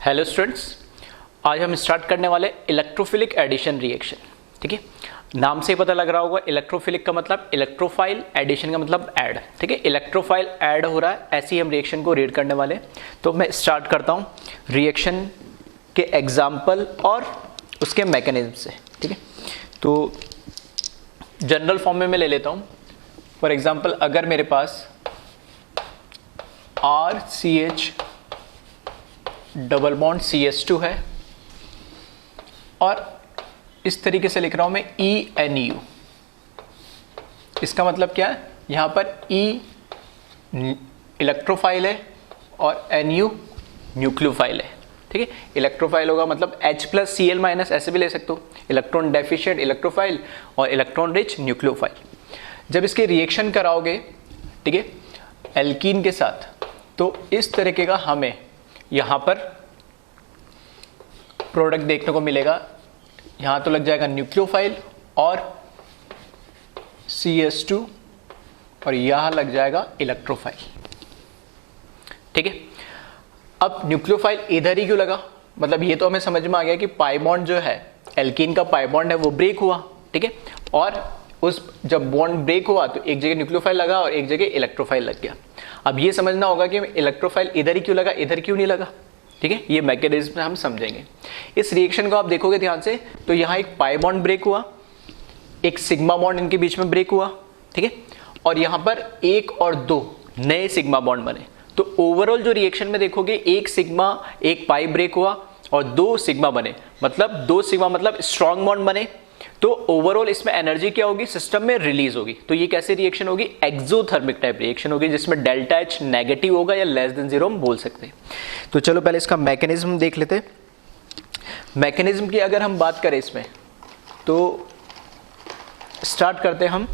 Hello students, आज हम start करने वाले इलेक्ट्रोफिलिक एडिशन रिएक्शन। ठीक है, नाम से ही पता लग रहा होगा इलेक्ट्रोफिलिक का मतलब इलेक्ट्रोफाइल, एडिशन का मतलब ऐड। ठीक है, इलेक्ट्रोफाइल ऐड हो रहा है, ऐसे ही हम रिएक्शन को रीड करने वाले। तो मैं स्टार्ट करता हूँ रिएक्शन के एग्जाम्पल और उसके मैकेनिज्म से। ठीक है, तो जनरल फॉर्म में मैं ले लेता हूँ। फॉर एग्जाम्पल, अगर मेरे पास RCH डबल बॉन्ड CH2 है और इस तरीके से लिख रहा हूं मैं ENU। इसका मतलब क्या है, यहां पर E इलेक्ट्रोफाइल है और NU न्यूक्लियोफाइल है। ठीक है, इलेक्ट्रोफाइल होगा मतलब H+Cl- ऐसे भी ले सकते हो, इलेक्ट्रॉन डेफिशिएंट इलेक्ट्रोफाइल और इलेक्ट्रॉन रिच न्यूक्लियोफाइल। जब इसके रिएक्शन कराओगे, ठीक है, एल्कीन के साथ, तो इस तरीके का हमें यहां पर प्रोडक्ट देखने को मिलेगा। यहां तो लग जाएगा न्यूक्लियोफाइल और CH2 और यहां लग जाएगा इलेक्ट्रोफाइल। ठीक है, अब न्यूक्लियोफाइल इधर ही क्यों लगा, मतलब ये तो हमें समझ में आ गया कि पाई बॉन्ड जो है, एल्कीन का पाई बॉन्ड है, वो ब्रेक हुआ। ठीक है, और उस जब बॉन्ड ब्रेक हुआ तो एक जगह न्यूक्लियोफाइल लगा और एक जगह इलेक्ट्रोफाइल लग गया। अब ये समझना होगा कि इलेक्ट्रोफाइल इधर ही क्यों लगा, इधर क्यों नहीं लगा। ठीक है, ये मैकेनिज्म हम समझेंगे। इस रिएक्शन को आप देखोगे ध्यान से, तो यहां एक पाई बॉन्ड ब्रेक हुआ, एक सिग्मा बॉन्ड इनके बीच में ब्रेक हुआ। ठीक है, और यहां पर एक और दो नए सिग्मा बॉन्ड बने। तो ओवरऑल जो रिएक्शन में देखोगे, एक सिग्मा एक पाई ब्रेक हुआ और दो सिग्मा बने, मतलब दो सिग्मा मतलब स्ट्रॉन्ग बॉन्ड बने। तो ओवरऑल इसमें एनर्जी क्या होगी, सिस्टम में रिलीज होगी। तो ये कैसे रिएक्शन होगी, एक्सोथर्मिक टाइप रिएक्शन होगी, जिसमें डेल्टा H नेगेटिव होगा या लेस देन 0 हम बोल सकते हैं। तो चलो पहले इसका मैकेनिज्म देख लेते हैं। मैकेनिज्म की अगर हम बात करें इसमें, तो स्टार्ट करते हैं हम।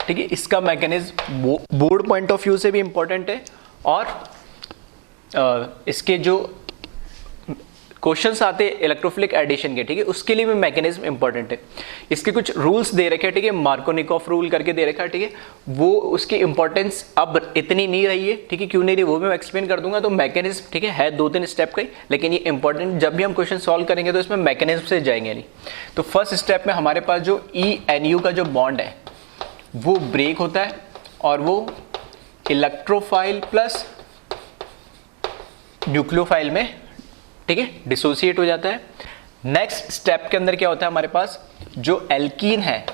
ठीक है, इसका mechanism board point of view से भी इंपॉर्टेंट है और इसके जो क्वेश्चंस आते हैं इलेक्ट्रोफिलिक एडिशन के, ठीक है, उसके लिए भी मैकेनिज्म इंपॉर्टेंट है। इसके कुछ रूल्स दे रखे हैं, ठीक है, मार्कोनिकॉफ रूल करके दे रखा है। ठीक है, वो उसकी इंपॉर्टेंस अब इतनी नहीं रही है। ठीक है, क्यों नहीं रही वो मैं एक्सप्लेन कर दूंगा। तो मैकेनिज्म, ठीक है 2-3 स्टेप का ही, लेकिन ये इंपॉर्टेंट, जब भी हम क्वेश्चन सॉल्व करेंगे तो इसमें मैकेनिज्म से जाएंगे नहीं। तो फर्स्ट स्टेप में हमारे पास जो ENU का जो बॉन्ड है वो ब्रेक होता है और वो इलेक्ट्रोफाइल प्लस न्यूक्लियोफाइल में, ठीक है, डिसोसिएट हो जाता है। नेक्स्ट स्टेप के अंदर क्या होता है, हमारे पास जो एल्कीन है,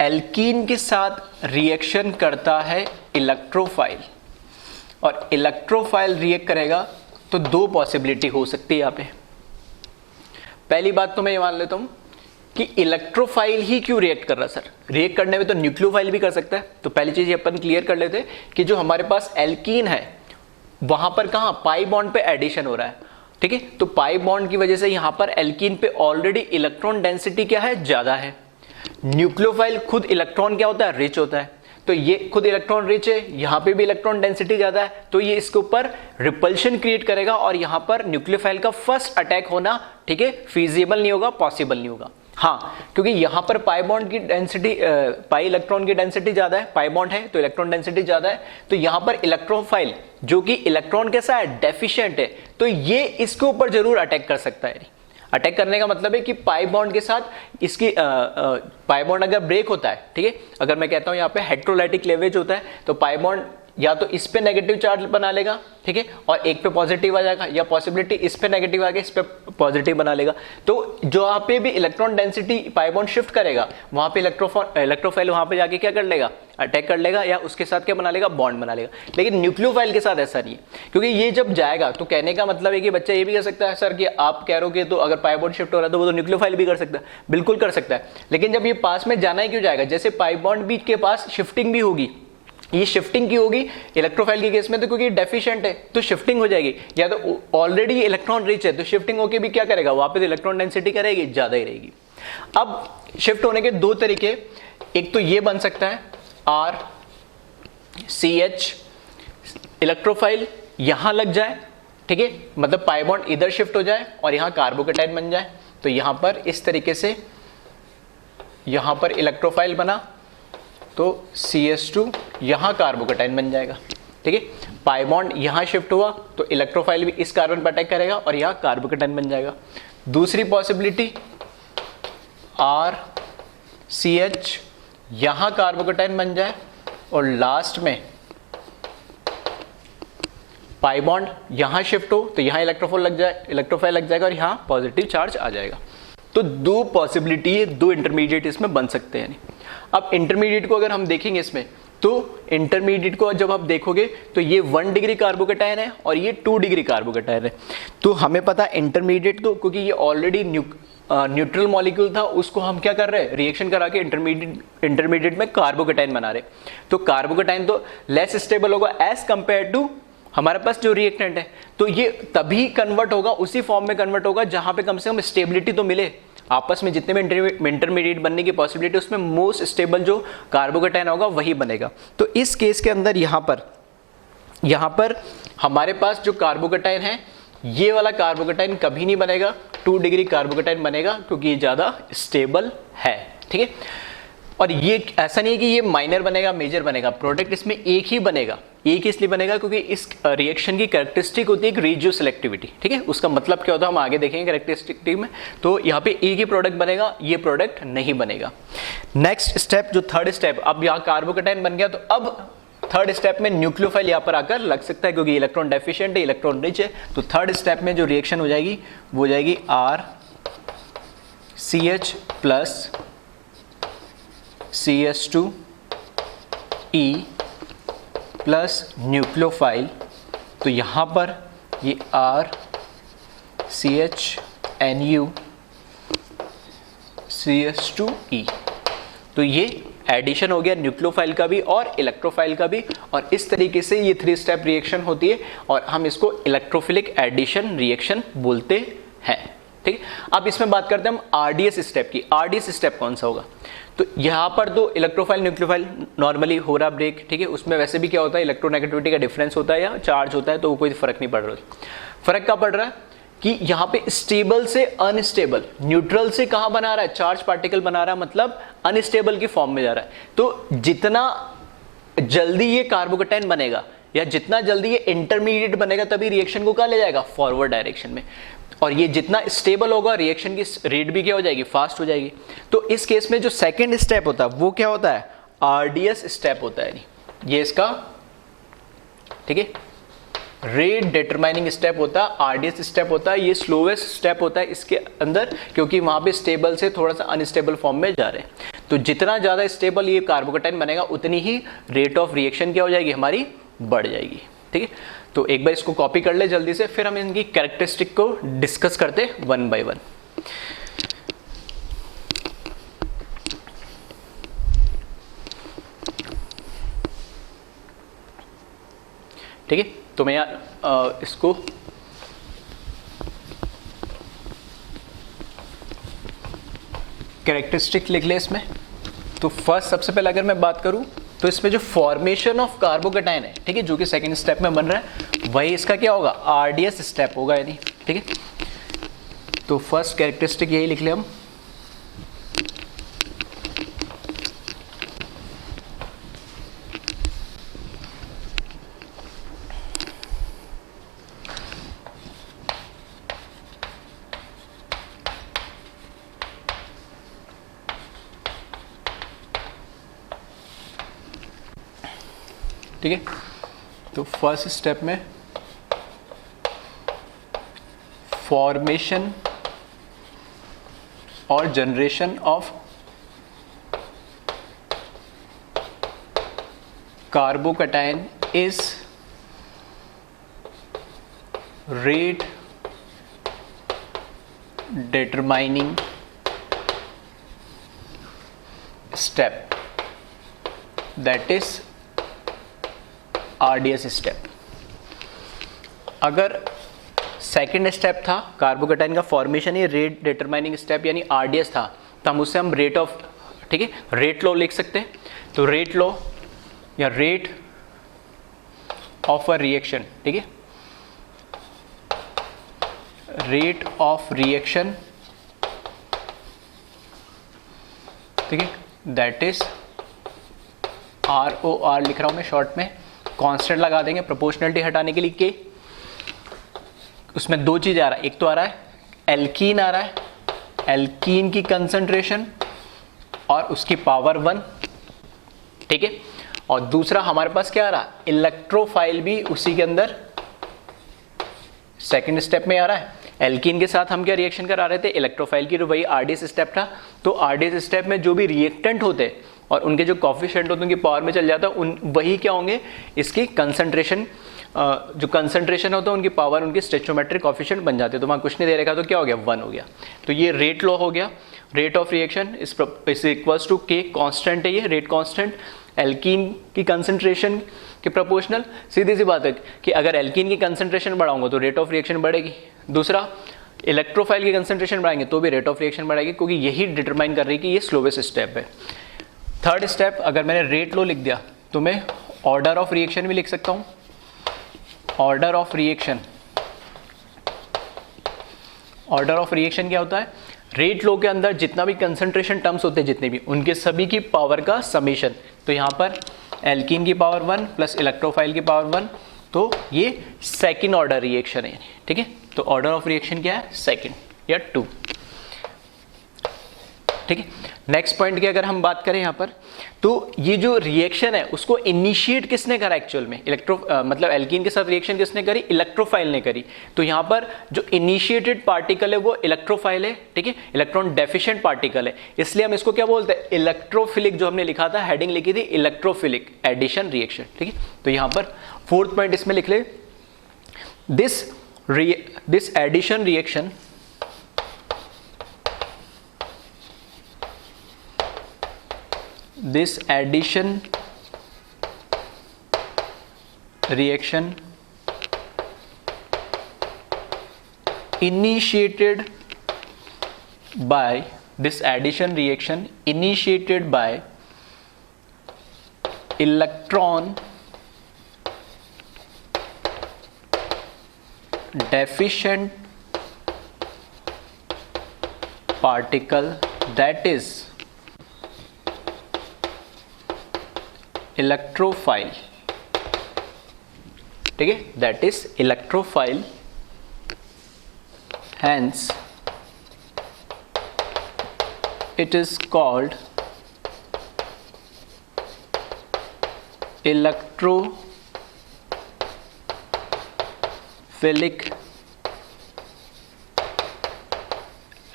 एल्कीन के साथ रिएक्शन करता है इलेक्ट्रोफाइल, और इलेक्ट्रोफाइल रिएक्ट करेगा तो दो पॉसिबिलिटी हो सकती है यहां पे। पहली बात तो मैं ये मान लेता हूं कि इलेक्ट्रोफाइल ही क्यों रिएक्ट कर रहा है सर, रिएक्ट करने में तो न्यूक्लियोफाइल भी कर सकता है। तो पहली चीज अपन क्लियर कर लेते हैं कि जो हमारे पास एल्कीन है वहां पर कहां पाई बॉन्ड पे एडिशन हो रहा है। ठीक है, तो पाई बॉन्ड की वजह से यहां पर एल्कीन पे ऑलरेडी इलेक्ट्रॉन डेंसिटी क्या है, ज्यादा है। न्यूक्लियोफाइल खुद इलेक्ट्रॉन क्या होता है, रिच होता है। तो ये खुद इलेक्ट्रॉन रिच है, यहां पे भी इलेक्ट्रॉन डेंसिटी ज्यादा है, तो ये इसके ऊपर रिपल्शन क्रिएट करेगा और यहां पर न्यूक्लियोफाइल का फर्स्ट अटैक होना, ठीक है, फीजिबल नहीं होगा, पॉसिबल नहीं होगा। हाँ, क्योंकि यहां पर पाई बॉन्ड की डेंसिटी, पाई इलेक्ट्रॉन की डेंसिटी ज्यादा है, पाई बॉन्ड है तो इलेक्ट्रॉन डेंसिटी ज्यादा है। तो यहां पर इलेक्ट्रोफाइल जो कि इलेक्ट्रॉन कैसा है, डेफिशिएंट है, तो ये इसके ऊपर जरूर अटैक कर सकता है। अटैक करने का मतलब है कि पाई बॉन्ड के साथ इसकी पाई बॉन्ड अगर ब्रेक होता है, ठीक है, अगर मैं कहता हूं यहां पे हेटेरोलाइटिक क्लेवेज होता है, तो पाई बॉन्ड या तो इस पे नेगेटिव चार्ज बना लेगा, ठीक है, और एक पे पॉजिटिव आ जाएगा, या पॉसिबिलिटी इस पे नेगेटिव आ गया, इस पे पॉजिटिव बना लेगा। तो जहां पे भी electron density pi bond shift करेगा, वहां पे इलेक्ट्रोफाइल वहां पे जाके क्या कर लेगा, अटैक कर लेगा, या उसके साथ क्या बना लेगा, बॉन्ड बना लेगा। लेकिन न्यूक्लियोफाइल के साथ ऐसा नहीं है, क्योंकि ये जब जाएगा, तो कहने का मतलब है कि बच्चा ये भी कर सकता है सर कि आप कह रहे हो कि तो अगर पाई बॉन्ड शिफ्ट हो रहा है तो वो तो न्यूक्लियोफाइल भी कर सकता है, बिल्कुल कर सकता है। लेकिन जब ये पास में जाना ही क्यों जाएगा, जैसे पाई बॉन्ड बीच के पास शिफ्टिंग भी होगी, ये शिफ्टिंग की होगी इलेक्ट्रोफाइल के केस में, तो क्योंकि डेफिशिएंट है तो शिफ्टिंग हो जाएगी, या तो ऑलरेडी इलेक्ट्रॉन रिच है तो शिफ्टिंग होके भी क्या करेगा, वापस इलेक्ट्रॉन डेंसिटी करेगी, ज्यादा ही रहेगी। अब शिफ्ट होने के दो तरीके, एक तो ये बन सकता है RCH इलेक्ट्रोफाइल यहां लग जाए, ठीक है, मतलब पाई बॉन्ड इधर शिफ्ट हो जाए और यहां कार्बोकेटाइन बन जाए। तो यहां पर इस तरीके से यहाँ पर इलेक्ट्रोफाइल बना तो CH2 यहाँ कार्बोकटाइन बन जाएगा, ठीक है। पाई बॉन्ड यहाँ शिफ्ट हुआ तो इलेक्ट्रोफाइल भी इस कार्बन पर अटैक करेगा और यहाँ कार्बोकटाइन बन जाएगा। दूसरी पॉसिबिलिटी RCH यहाँ कार्बोकटाइन बन जाए और लास्ट में पाई बॉन्ड यहाँ शिफ्ट हो तो यहाँ इलेक्ट्रोफाइल लग जाएगा और यहाँ पॉजिटिव चार्ज आ जाएगा। तो दो पॉसिबिलिटी है, दो इंटरमीडिएट इसमें बन सकते हैं। अब इंटरमीडिएट को अगर हम देखेंगे इसमें, तो इंटरमीडिएट को जब आप देखोगे तो ये 1 डिग्री कार्बोकटाइन है और ये 2 डिग्री कार्बोकटाइन है। तो हमें पता इंटरमीडिएट, तो क्योंकि ये ऑलरेडी न्यूट्रल मॉलिक्यूल था, उसको हम क्या कर रहे हैं, रिएक्शन करा के इंटरमीडिएट में कार्बोकटाइन बना रहे। तो कार्बोकटाइन तो लेस स्टेबल होगा एज कंपेयर टू हमारे पास जो रिएक्टेंट है। तो ये तभी कन्वर्ट होगा, उसी फॉर्म में कन्वर्ट होगा जहां पे कम से कम स्टेबिलिटी तो मिले। आपस में जितने भी इंटरमीडिएट बनने की पॉसिबिलिटी, उसमें मोस्ट स्टेबल जो कार्बोकटाइन होगा वही बनेगा। तो इस केस के अंदर यहाँ पर हमारे पास जो कार्बोकटाइन है, ये वाला कार्बोकटाइन कभी नहीं बनेगा, 2 डिग्री कार्बोकटाइन बनेगा क्योंकि ये ज्यादा स्टेबल है, ठीक है। और ये ऐसा नहीं है कि ये माइनर बनेगा मेजर बनेगा, प्रोडक्ट इसमें एक ही बनेगा। एक इसलिए बनेगा क्योंकि इस रिएक्शन की कैरेक्टरिस्टिक होती है एक रेशियो सिलेक्टिविटी, ठीक है। उसका मतलब क्या होता है हम आगे देखेंगे कैरेक्टरिस्टिक में। तो यहाँ पे एक ही प्रोडक्ट बनेगा, ये प्रोडक्ट नहीं बनेगा। नेक्स्ट स्टेप जो थर्ड स्टेप, अब यहाँ कार्बोकटाइन बन गया तो अब थर्ड स्टेप में न्यूक्लियोफाइल यहाँ पर आकर लग सकता है क्योंकि इलेक्ट्रॉन डेफिशिएंट है, इलेक्ट्रॉन रिच है। तो थर्ड स्टेप में जो रिएक्शन हो जाएगी वो हो जाएगी RCH plus CH2E plus nucleophile. तो यहाँ पर ये RCHNU CH2E, तो ये एडिशन हो गया न्यूक्लियोफाइल का भी और इलेक्ट्रोफाइल का भी। और इस तरीके से ये 3 स्टेप रिएक्शन होती है और हम इसको इलेक्ट्रोफिलिक एडिशन रिएक्शन बोलते हैं, ठीक है। अब इसमें बात करते हैं हम RDS स्टेप की। RDS स्टेप कौन सा होगा, तो यहाँ पर दो इलेक्ट्रोफाइल न्यूक्लियोफाइल नॉर्मली हो रहा ब्रेक, ठीक है। उसमें वैसे भी क्या होता है, इलेक्ट्रोनेगेटिविटी का डिफरेंस होता है या चार्ज होता है, तो वो कोई फर्क नहीं पड़ रहा। फर्क क्या पड़ रहा है कि यहाँ पे स्टेबल से अनस्टेबल, न्यूट्रल से कहाँ बना रहा है, चार्ज पार्टिकल बना रहा है, मतलब अनस्टेबल की फॉर्म में जा रहा है। तो जितना जल्दी ये कार्बोकटाइन बनेगा या जितना जल्दी ये इंटरमीडिएट बनेगा तभी रिएक्शन को कहाँ ले जाएगा, फॉरवर्ड डायरेक्शन में। और ये जितना स्टेबल होगा रिएक्शन की रेट भी क्या हो जाएगी, फास्ट हो जाएगी। तो इस केस में जो सेकंड स्टेप होता है वो क्या होता है, RDS स्टेप होता है। ये इसका, ठीक है, रेट डिटरमाइनिंग स्टेप होता है, RDS स्टेप होता है। ये स्लोवेस्ट स्टेप होता है इसके अंदर क्योंकि वहां पे स्टेबल से थोड़ा सा अनस्टेबल फॉर्म में जा रहे हैं। तो जितना ज्यादा स्टेबल ये कार्बोकटाइन बनेगा उतनी ही रेट ऑफ रिएक्शन क्या हो जाएगी, हमारी बढ़ जाएगी, ठीक है। तो एक बार इसको कॉपी कर ले जल्दी से, फिर हम इनकी कैरेक्टरिस्टिक को डिस्कस करते 1 बाय 1। ठीक है, तो मैं यार इसको कैरेक्टरिस्टिक लिख ले इसमें। तो फर्स्ट सबसे पहले अगर मैं बात करूं तो इसमें जो फॉर्मेशन ऑफ कार्बोकटाइन है, ठीक है, जो कि सेकंड स्टेप में बन रहा है, वही इसका क्या होगा, RDS स्टेप होगा, यानी, ठीक है। तो फर्स्ट कैरेक्टरिस्टिक यही लिख ले हम। ठीक है, तो फर्स्ट स्टेप में फॉर्मेशन और generation of कार्बोकटाइन is rate determining step, that is RDS step. अगर सेकेंड स्टेप था कार्बोकटाइन का फॉर्मेशन, ये रेट डिटरमाइनिंग स्टेप यानी RDS था, तो हम उससे हम रेट ऑफ, ठीक है, रेट लॉ लिख सकते हैं। तो रेट लॉ या रेट ऑफ अ रिएक्शन, ठीक है, रेट ऑफ रिएक्शन, ठीक है, दैट इज ROR लिख रहा हूं मैं शॉर्ट में, कांस्टेंट लगा देंगे प्रोपोर्शनलिटी हटाने के लिए के। उसमें दो चीज आ रहा है, एक तो आ रहा है एल्कीन आ रहा है, एल्कीन की कंसंट्रेशन और उसकी पावर 1, ठीक है, और दूसरा हमारे पास क्या आ रहा है, इलेक्ट्रोफाइल भी उसी के अंदर सेकंड स्टेप में आ रहा है। एल्कीन के साथ हम क्या रिएक्शन करा रहे थे, इलेक्ट्रोफाइल की, वही RDS स्टेप था। तो RDS स्टेप में जो भी रिएक्टेंट होते और उनके जो कॉफिशिएंट होते हैं उनकी पावर में चल जाता है, उन वही क्या होंगे, इसकी कंसंट्रेशन, जो कंसंट्रेशन होता है उनकी पावर उनकी स्टोइचोमेट्रिक कॉफिशिएंट बन जाते हैं। तो वहाँ कुछ नहीं दे रखा तो क्या हो गया, 1 हो गया। तो ये रेट लॉ हो गया, rate of reaction is equals to k, constant है ये रेट कांस्टेंट, एल्कीन की कंसंट्रेशन के प्रोपोर्शनल। सीधी सी बात है कि अगर एल्कीन की कंसंट्रेशन बढ़ाऊंगा तो रेट ऑफ रिएक्शन बढ़ेगी। दूसरा, इलेक्ट्रोफाइल की कंसंट्रेशन बढ़ाएंगे तो भी रेट ऑफ रिएक्शन बढ़ेगी, क्योंकि यही डिटरमाइन कर रही है कि ये स्लोवेस्ट स्टेप है। थर्ड स्टेप, अगर मैंने रेट लॉ लिख दिया तो मैं ऑर्डर ऑफ रिएक्शन भी लिख सकता हूं। Order of reaction, order of reaction क्या होता है, रेट लॉ के अंदर जितना भी कंसंट्रेशन टर्म्स होते हैं जितने भी, उनके सभी की पावर का समेशन। तो यहां पर एल्कीन की पावर 1 प्लस इलेक्ट्रोफाइल की पावर 1, तो ये सेकंड ऑर्डर रिएक्शन है, ठीक है। तो ऑर्डर ऑफ रिएक्शन क्या है, सेकंड या 2, ठीक है। नेक्स्ट पॉइंट की अगर हम बात करें यहाँ पर, तो ये जो रिएक्शन है उसको इनिशिएट किसने करा एक्चुअल में, मतलब एल्कीन के साथ रिएक्शन किसने करी, इलेक्ट्रोफाइल ने करी। तो यहाँ पर जो इनिशिएटेड पार्टिकल है वो इलेक्ट्रोफाइल है, ठीक है, इलेक्ट्रॉन डेफिशिएंट पार्टिकल है, इसलिए हम इसको क्या बोलते हैं, इलेक्ट्रोफिलिक। जो हमने लिखा था, हेडिंग लिखी थी इलेक्ट्रोफिलिक एडिशन रिएक्शन, ठीक है। तो यहाँ पर फोर्थ पॉइंट इसमें लिख ले, this addition reaction this addition reaction initiated by electron deficient particle, that is electrophile, ठीक है, that is electrophile, hence it is called electrophilic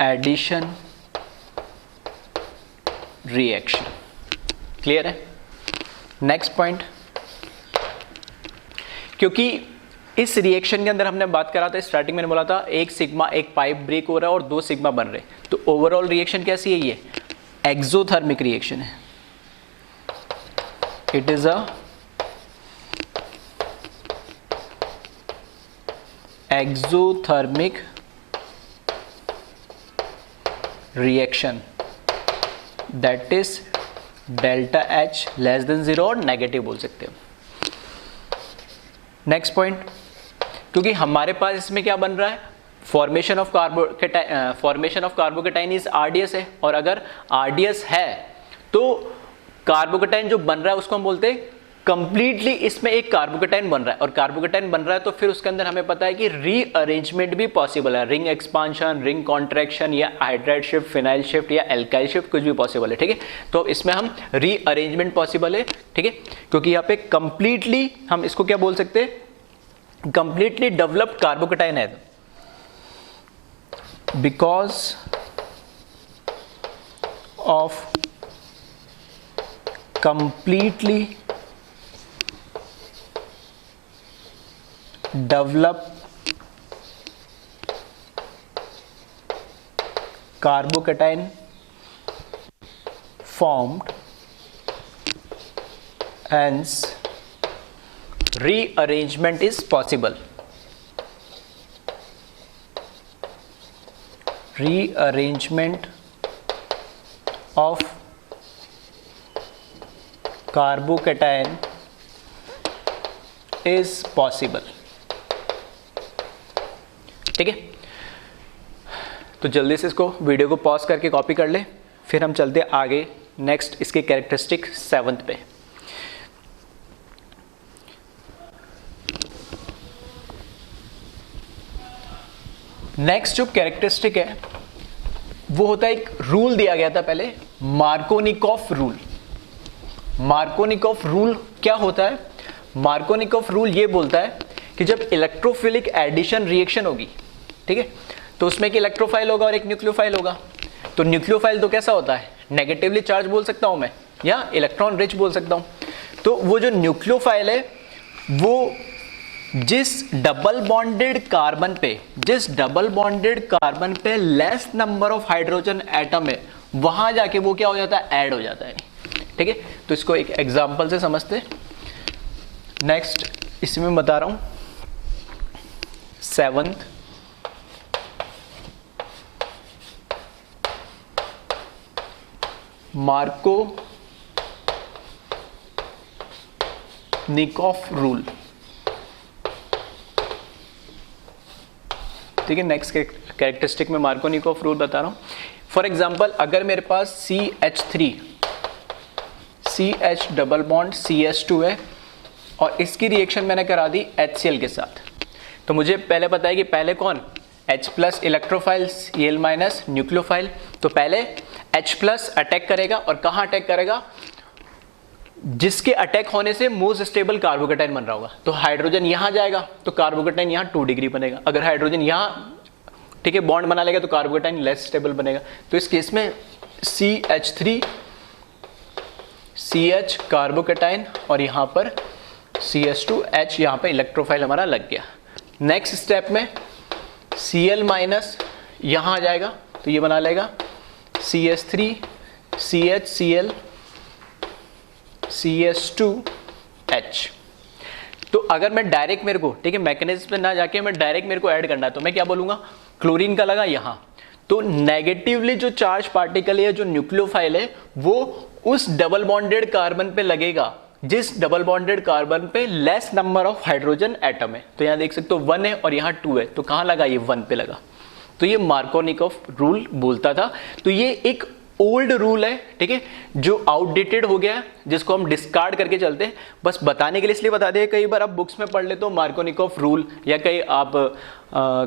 addition reaction. Clear है। नेक्स्ट पॉइंट, क्योंकि इस रिएक्शन के अंदर हमने बात करा था, स्टार्टिंग में बोला था एक सिग्मा, एक पाइप ब्रेक हो रहा है और 2 सिग्मा बन रहे, तो ओवरऑल रिएक्शन कैसी है, ये एक्सोथर्मिक रिएक्शन है। It is a exothermic reaction, that is delta H less than 0 और नेगेटिव बोल सकते हो। नेक्स्ट पॉइंट, क्योंकि हमारे पास इसमें क्या बन रहा है, formation of carbocation is RDS है, और अगर RDS है तो कार्बोकेटाइन जो बन रहा है उसको हम बोलते हैं कंप्लीटली, इसमें एक कार्बोकेटाइन बन रहा है, और कार्बोकेटाइन बन रहा है तो फिर उसके अंदर हमें पता है कि रीअरेंजमेंट भी पॉसिबल है, रिंग एक्सपांशन, रिंग कॉन्ट्रैक्शन, या हाइड्राइड शिफ्ट, फिनाइल शिफ्ट, या एल्काइल शिफ्ट, कुछ भी पॉसिबल है, ठीक है। तो इसमें हम रीअरेंजमेंट पॉसिबल है, ठीक है, क्योंकि यहाँ पे कंप्लीटली हम इसको क्या बोल सकते हैं, कंप्लीटली डेवलप्ड कार्बोकेटाइन है, because of completely develop carbocation formed, hence rearrangement is possible. Rearrangement of carbocation is possible, ठीक है। तो जल्दी से इसको वीडियो को पॉज करके कॉपी कर ले, फिर हम चलते आगे नेक्स्ट इसके कैरेक्टरिस्टिक 7th पे। नेक्स्ट जो कैरेक्टरिस्टिक है वो होता है, एक रूल दिया गया था पहले, मार्कोनिकॉफ रूल। मार्कोनिकॉफ रूल क्या होता है? मार्कोनिकॉफ रूल ये बोलता है कि जब इलेक्ट्रोफिलिक एडिशन रिएक्शन होगी, ठीक है, तो उसमें एक इलेक्ट्रोफाइल होगा और एक न्यूक्लियोफाइल होगा। तो न्यूक्लियोफाइल तो कैसा होता है? नेगेटिवली चार्ज बोल सकता हूं मैं, या इलेक्ट्रॉन रिच बोल सकता हूं। तो वो जो न्यूक्लियोफाइल है वो जिस डबल बॉन्डेड कार्बन पे less number of hydrogen atom है, वहां जाके वो क्या हो जाता है? ऐड हो जाता है। ठीक है, तो इसको एक एग्जांपल से समझते। नेक्स्ट इसमें बता रहा हूं 7th, मार्कोनिकॉफ रूल। ठीक है, नेक्स्ट कैरेक्टरिस्टिक में मार्कोनिकॉफ रूल बता रहा हूं। फॉर एग्जांपल, अगर मेरे पास CH डबल बॉन्ड CH2 है और इसकी रिएक्शन मैंने करा दी HCl के साथ, तो मुझे पहले पता है कि पहले कौन? H+ electrophile, Cl- nucleophile. तो पहले H+ अटैक करेगा, और कहां अटैक करेगा? जिसके अटैक होने से मोस्ट स्टेबल कार्बोकेटाइन बन रहा होगा। तो हाइड्रोजन यहां जाएगा तो कार्बोकेटाइन यहां 2 डिग्री बनेगा। अगर हाइड्रोजन यहां, ठीक है, बॉन्ड बना लेगा तो कार्बोकेटाइन लेस स्टेबल बनेगा। तो इस केस में CH3 CH कार्बोकेटाइन और यहां पर CH2H, यहां पर इलेक्ट्रोफाइल हमारा लग गया। नेक्स्ट स्टेप में Cl- यहां आ जाएगा तो ये बना लेगा CH3 CH Cl CH2H। तो अगर मैं डायरेक्ट, मेरे को, ठीक है, मैकेनिज्म पे ना जाके मैं डायरेक्ट मेरे को ऐड करना है, तो मैं क्या बोलूंगा? क्लोरीन का लगा यहां, तो नेगेटिवली जो चार्ज पार्टिकल है, जो न्यूक्लियोफाइल है, वो उस डबल बॉन्डेड कार्बन पे लगेगा जिस डबल बॉन्डेड कार्बन पे less number of hydrogen atom है। तो यहां देख सकते हो 1 है और यहां 2 है, तो कहां लगा? ये 1 पे लगा। तो ये मार्कोनिकॉफ रूल बोलता था। तो ये एक ओल्ड रूल है, ठीक है, जो आउटडेटेड हो गया है, जिसको हम डिस्कार्ड करके चलते हैं। बस बताने के लिए इसलिए बता दें, कई बार आप बुक्स में पढ़ लेते हो मार्कोनिकॉफ रूल, या कई आप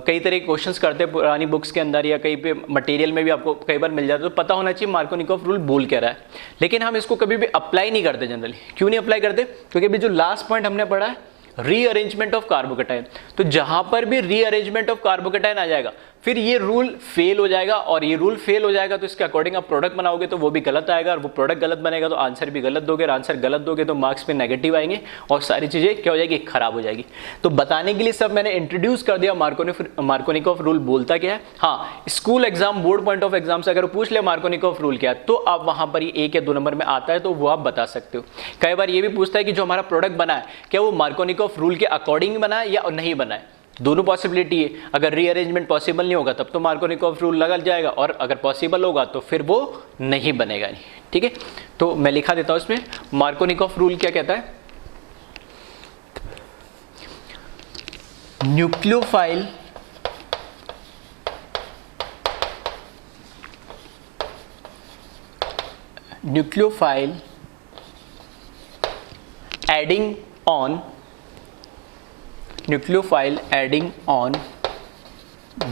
कई तरह के क्वेश्चंस करते हैं पुरानी बुक्स के अंदर, या कहीं पे मटेरियल में भी आपको कई बार मिल जाता है। तो पता होना चाहिए मार्कोनिकॉफ रूल बोल क्या रहा है। लेकिन हम इसको कभी भी अप्लाई नहीं करते जनरली। क्यों नहीं अप्लाई करते? क्योंकि अभी जो लास्ट पॉइंट हमने पढ़ा है, रीअरेंजमेंट ऑफ कार्बोकेटाइन, तो जहां पर भी रीअरेंजमेंट ऑफ कार्बोकेटाइन आ जाएगा फिर ये रूल फेल हो जाएगा, और ये रूल फेल हो जाएगा तो इसके अकॉर्डिंग आप प्रोडक्ट बनाओगे तो वो भी गलत आएगा, और वो प्रोडक्ट गलत बनेगा तो आंसर भी गलत दोगे, और आंसर गलत दोगे तो मार्क्स पे नेगेटिव आएंगे, और सारी चीजें क्या हो जाएगी? खराब हो जाएगी। तो बताने के लिए सब मैंने इंट्रोड्यूस कर दिया मार्कोनिकॉफ रूल बोलता क्या है। हाँ, school exam, board point of exam से अगर पूछ ले मार्कोनिकॉफ रूल क्या है, तो आप वहां पर ये 1 या 2 नंबर में आता है तो वो आप बता सकते हो। कई बार ये भी पूछता है कि जो हमारा प्रोडक्ट बना है क्या वो मार्कोनिकॉफ रूल के अकॉर्डिंग बना है या नहीं बना है। दोनों पॉसिबिलिटी है। अगर रीअरेंजमेंट पॉसिबल नहीं होगा तब तो मार्कोनिकॉफ रूल लगा जाएगा, और अगर पॉसिबल होगा तो फिर वो नहीं बनेगा नहीं। ठीक है, तो मैं लिखा देता हूं इसमें मार्कोनिकॉफ रूल क्या कहता है। Nucleophile adding on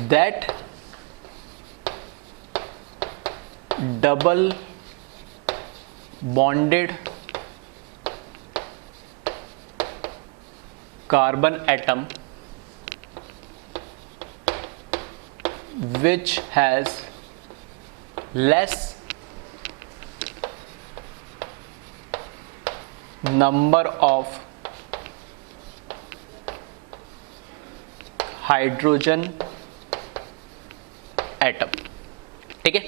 that double bonded carbon atom which has less number of hydrogen atom. ठीक है,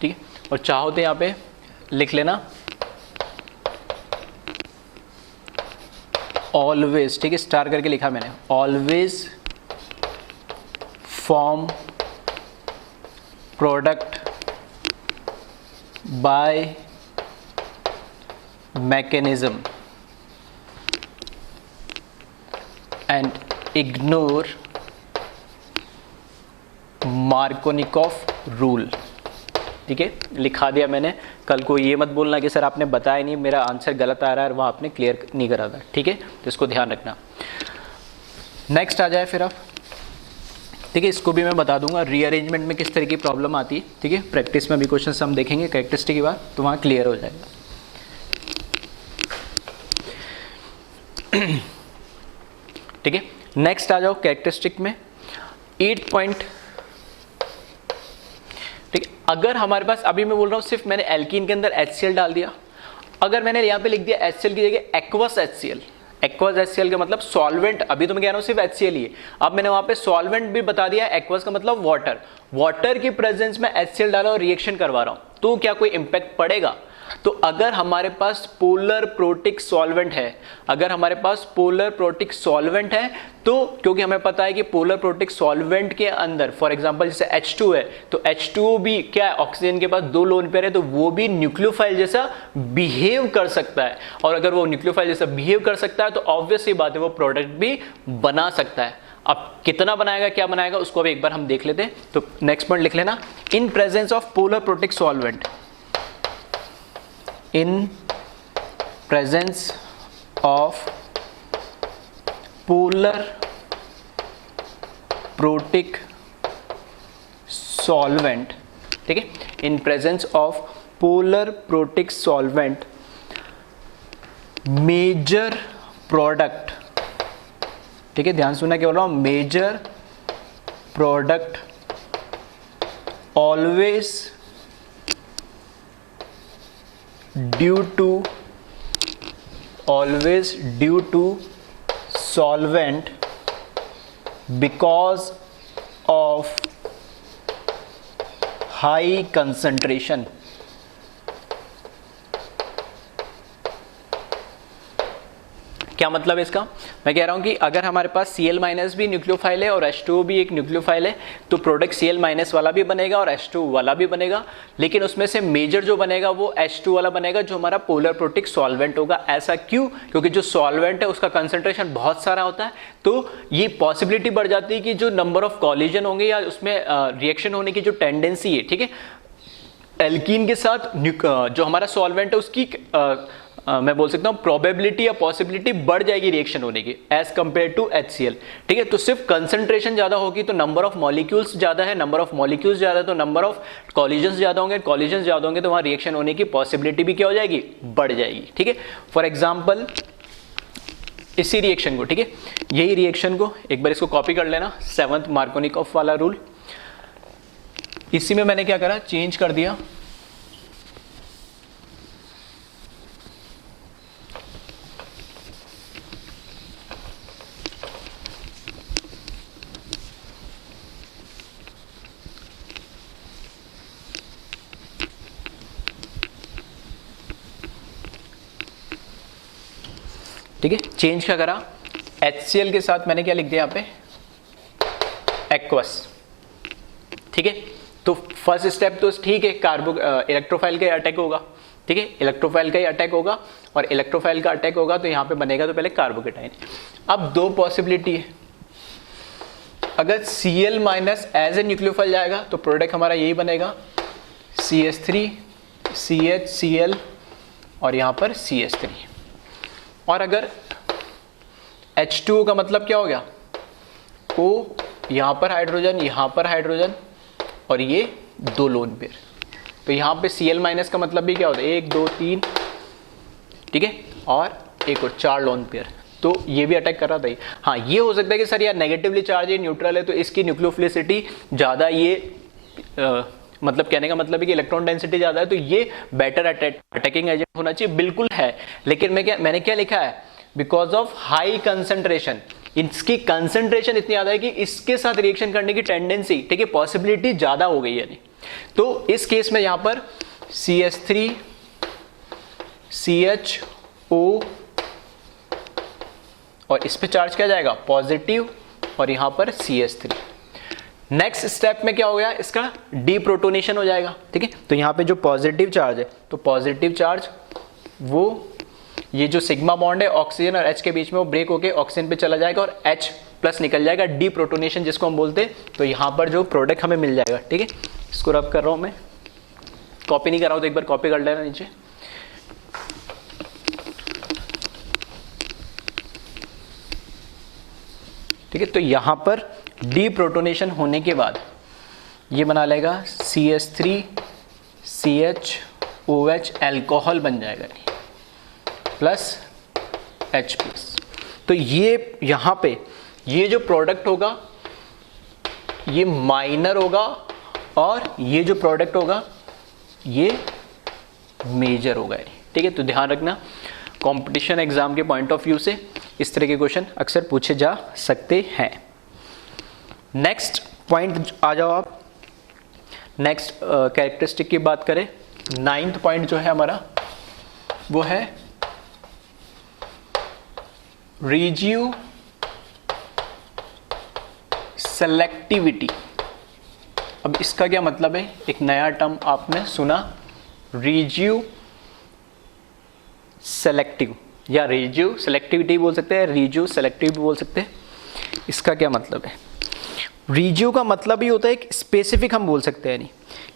ठीक है, और चाहो तो यहां पे लिख लेना ऑलवेज, ठीक है, स्टार करके लिखा मैंने, always form product by mechanism and ignore Markovnikov rule. ठीक है, लिखा दिया मैंने। कल को ये मत बोलना कि सर आपने बताया नहीं, मेरा आंसर गलत आ रहा है और वहाँ आपने क्लियर नहीं करा था। ठीक है, तो इसको ध्यान रखना। नेक्स्ट आ जाए फिर आप। ठीक है, इसको भी मैं बता दूंगा रीअरेंजमेंट में किस तरह की प्रॉब्लम आती है। ठीक है, प्रैक्टिस में भी क्वेश्चन हम देखेंगे कैरेक्टरिस्टिक के बाद, तो वहाँ क्लियर हो जाएगा। ठीक है, नेक्स्ट आ जाओ कैरेक्टरिस्टिक में 8 पॉइंट। ठीक है, अगर हमारे पास, अभी मैं बोल रहा हूँ सिर्फ मैंने एल्कीन के अंदर HCl डाल दिया, अगर मैंने यहाँ पे लिख दिया HCl की जगह एक्वस HCl, एक्वस HCl का मतलब सॉल्वेंट, अभी तो मैं कह रहा हूँ सिर्फ HCl ही है, अब मैंने वहाँ पे सॉल्वेंट भी बता दिया, एक्वस का मतलब वाटर, वाटर की प्रेजेंस में HCl डाला और रिएक्शन करवा रहा हूँ, तो क्या कोई इंपैक्ट पड़ेगा? तो अगर हमारे पास पोलर प्रोटिक सॉल्वेंट है, अगर हमारे पास पोलर प्रोटिक सॉल्वेंट है, तो क्योंकि हमें पता है कि पोलर प्रोटिक सॉल्वेंट के अंदर फॉर एग्जांपल जैसे H2 है, तो H2O भी क्या है, ऑक्सीजन के पास 2 लोन पेयर है, तो वो भी न्यूक्लियोफाइल जैसा बिहेव कर सकता है, और अगर वो न्यूक्लियोफाइल जैसा बिहेव कर सकता है तो ऑब्वियस सी बात है वो प्रोडक्ट भी बना सकता है। अब कितना बनाएगा, क्या बनाएगा, उसको अब एक बार हम देख लेते हैं। तो नेक्स्ट पॉइंट लिख लेना, in presence of polar protic solvent, in presence of polar protic solvent, ठीक है, in presence of polar protic solvent major product, ठीक है, ध्यान सुनना क्या बोल रहा हूं, major product always due to solvent because of high concentration। क्या मतलब है इसका? मैं कह रहा हूं कि अगर हमारे पास Cl- भी न्यूक्लियोफाइल है और H2O भी एक न्यूक्लियोफाइल है, तो प्रोडक्ट Cl- वाला भी बनेगा और H2O वाला भी बनेगा, लेकिन उसमें से मेजर जो बनेगा वो H2 वाला बनेगा, जो हमारा पोलर प्रोटिक सॉल्वेंट होगा। ऐसा क्यों? क्योंकि जो सॉल्वेंट है उसका कंसंट्रेशन बहुत सारा होता है, तो ये पॉसिबिलिटी बढ़ जाती है कि जो नंबर ऑफ कॉलिजन होंगे या उसमें रिएक्शन होने की जो टेंडेंसी है, ठीक है, एल्कीन के साथ जो हमारा सॉल्वेंट है उसकी मैं बोल सकता हूं प्रोबेबिलिटी या पॉसिबिलिटी बढ़ जाएगी रिएक्शन होने की एज कंपेयर टू HCl। ठीक है, तो सिर्फ कंसंट्रेशन ज्यादा होगी तो नंबर ऑफ मॉलिक्यूल्स ज्यादा है, नंबर ऑफ मॉलिक्यूल्स ज्यादा है तो नंबर ऑफ कॉलिजन्स ज्यादा होंगे, कॉलिजन्स ज्यादा होंगे तो वहां रिएक्शन होने की पॉसिबिलिटी भी क्या हो जाएगी, बढ़ जाएगी। ठीक है, फॉर एग्जाम्पल इसी रिएक्शन को, ठीक है, यही रिएक्शन को एक बार इसको कॉपी कर लेना, 7th मार्कोनिकॉफ वाला रूल, इसी में मैंने क्या करा, चेंज कर दिया, ठीक है, चेंज क्या करा, HCl के साथ मैंने क्या लिख दिया यहाँ पे, एक्वस। ठीक है, तो फर्स्ट स्टेप तो ठीक है, कार्बो इलेक्ट्रोफाइल का अटैक होगा, ठीक है, इलेक्ट्रोफाइल का ही अटैक होगा, और इलेक्ट्रोफाइल का अटैक होगा तो यहाँ पे बनेगा तो पहले कार्बोकेटाइन। अब दो पॉसिबिलिटी है, अगर Cl- एज ए न्यूक्लियोफाइल जाएगा तो प्रोडक्ट हमारा यही बनेगा, CH3 CHCl और यहाँ पर CH3, और अगर H2O का मतलब क्या हो गया, O यहाँ पर हाइड्रोजन, यहाँ पर हाइड्रोजन और ये 2 लोन पेयर, तो यहाँ पे Cl- का मतलब भी क्या होता है, 1 2 3, ठीक है, और एक और 4 लोन पेयर, तो ये भी अटैक कर रहा था। हाँ, ये हो सकता है कि सर यार नेगेटिवली चार्ज है, न्यूट्रल है, तो इसकी न्यूक्लियोफिलिसिटी ज़्यादा, ये मतलब कहने का मतलब है कि इलेक्ट्रॉन डेंसिटी ज़्यादा है, तो ये बेटर अटैकिंग एजेंट होना चाहिए, बिल्कुल है, लेकिन मैंने क्या लिखा है, बिकॉज ऑफ हाई कंसंट्रेशन, इसकी कंसंट्रेशन इतनी ज्यादा है कि इसके साथ रिएक्शन करने की टेंडेंसी, ठीक है, पॉसिबिलिटी ज्यादा हो गई है। तो इस केस में यहां पर CH3 CHO और इस पे चार्ज क्या जाएगा, पॉजिटिव, और यहां पर CH3। नेक्स्ट स्टेप में क्या हो गया, इसका डीप्रोटोनेशन हो जाएगा। ठीक है, तो यहाँ पे जो पॉजिटिव चार्ज है, तो पॉजिटिव चार्ज वो ये जो सिग्मा बॉन्ड है ऑक्सीजन और H के बीच में, वो ब्रेक होके ऑक्सीजन पे चला जाएगा और H+ निकल जाएगा, डीप्रोटोनेशन जिसको हम बोलते हैं। तो यहाँ पर जो प्रोडक्ट हमें मिल जाएगा, ठीक है, इसको रब कर रहा हूं मैं, कॉपी नहीं कर रहा हूं तो एक बार कॉपी कर लेना नीचे। ठीक है, तो यहां पर डीप्रोटोनेशन होने के बाद ये बना लेगा CH3CHOH, एल्कोहल बन जाएगा प्लस H प्लस। तो ये यहां पे ये जो प्रोडक्ट होगा ये माइनर होगा और ये जो प्रोडक्ट होगा ये मेजर होगा। ठीक है, तो ध्यान रखना कंपटीशन एग्जाम के पॉइंट ऑफ व्यू से इस तरह के क्वेश्चन अक्सर पूछे जा सकते हैं। नेक्स्ट पॉइंट आ जाओ आप। नेक्स्ट कैरेक्टरिस्टिक की बात करें, 9th पॉइंट जो है हमारा वो है रिजियू सेलेक्टिविटी। अब इसका क्या मतलब है, एक नया टर्म आपने सुना, रिजियू सेलेक्टिव या रिजियू सेलेक्टिविटी बोल सकते हैं, रिजियू सेलेक्टिव भी बोल सकते हैं। इसका क्या मतलब है, रिजियू का मतलब ही होता है एक स्पेसिफिक, हम बोल सकते हैं नहीं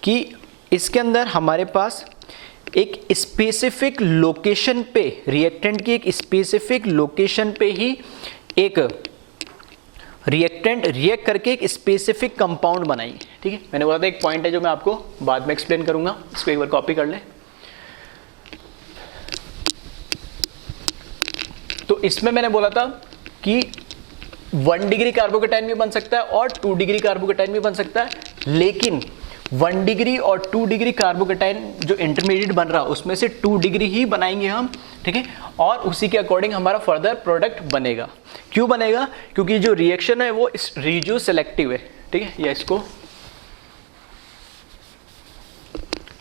कि इसके अंदर हमारे पास एक स्पेसिफिक लोकेशन पे, रिएक्टेंट की एक स्पेसिफिक लोकेशन पे ही एक रिएक्टेंट रिएक्ट करके एक स्पेसिफिक कंपाउंड बनाएंगे। ठीक है, मैंने बोला था एक पॉइंट है जो मैं आपको बाद में एक्सप्लेन करूंगा, इसको एक बार कॉपी कर ले। तो इसमें मैंने बोला था कि 1 डिग्री कार्बोकेटाइन भी बन सकता है और 2 डिग्री कार्बोकेटाइन भी बन सकता है, लेकिन 1 डिग्री और 2 डिग्री कार्बोकेटाइन जो इंटरमीडिएट बन रहा है उसमें से 2 डिग्री ही बनाएंगे हम। ठीक है, और उसी के अकॉर्डिंग हमारा फर्दर प्रोडक्ट बनेगा। क्यों बनेगा, क्योंकि जो रिएक्शन है वो रिजियू सेलेक्टिव है। ठीक है, या इसको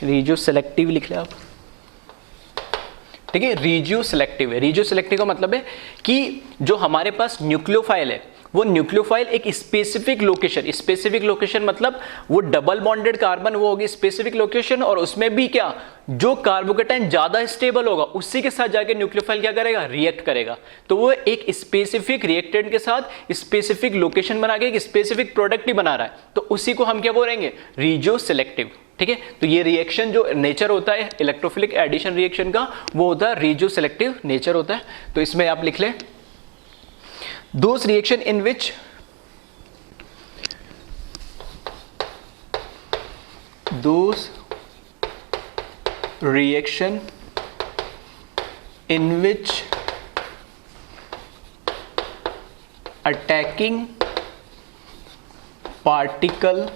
रिजियू सेलेक्टिव लिख ले आप। ठीक है, रिजियू सेलेक्टिव है। रिजियू सेलेक्टिव का मतलब है कि जो हमारे पास न्यूक्लियोफाइल है वो न्यूक्लियोफाइल एक स्पेसिफिक लोकेशन, स्पेसिफिक लोकेशन मतलब वो डबल बॉन्डेड कार्बन वो होगी स्पेसिफिक लोकेशन, और उसमें भी क्या, जो कार्बोकेटाइन ज्यादा स्टेबल होगा उसी के साथ जाके न्यूक्लियोफाइल क्या करेगा, रिएक्ट करेगा। तो वो एक स्पेसिफिक रिएक्टेंट के साथ स्पेसिफिक लोकेशन बना के एक स्पेसिफिक प्रोडक्ट ही बना रहा है, तो उसी को हम क्या बोलेंगे, रिजियू सेलेक्टिव। ठीक है, तो ये रिएक्शन जो नेचर होता है इलेक्ट्रोफिलिक एडिशन रिएक्शन का वो होता है रिजियू सेलेक्टिव नेचर होता है। तो इसमें आप लिख लें those reaction in which attacking particle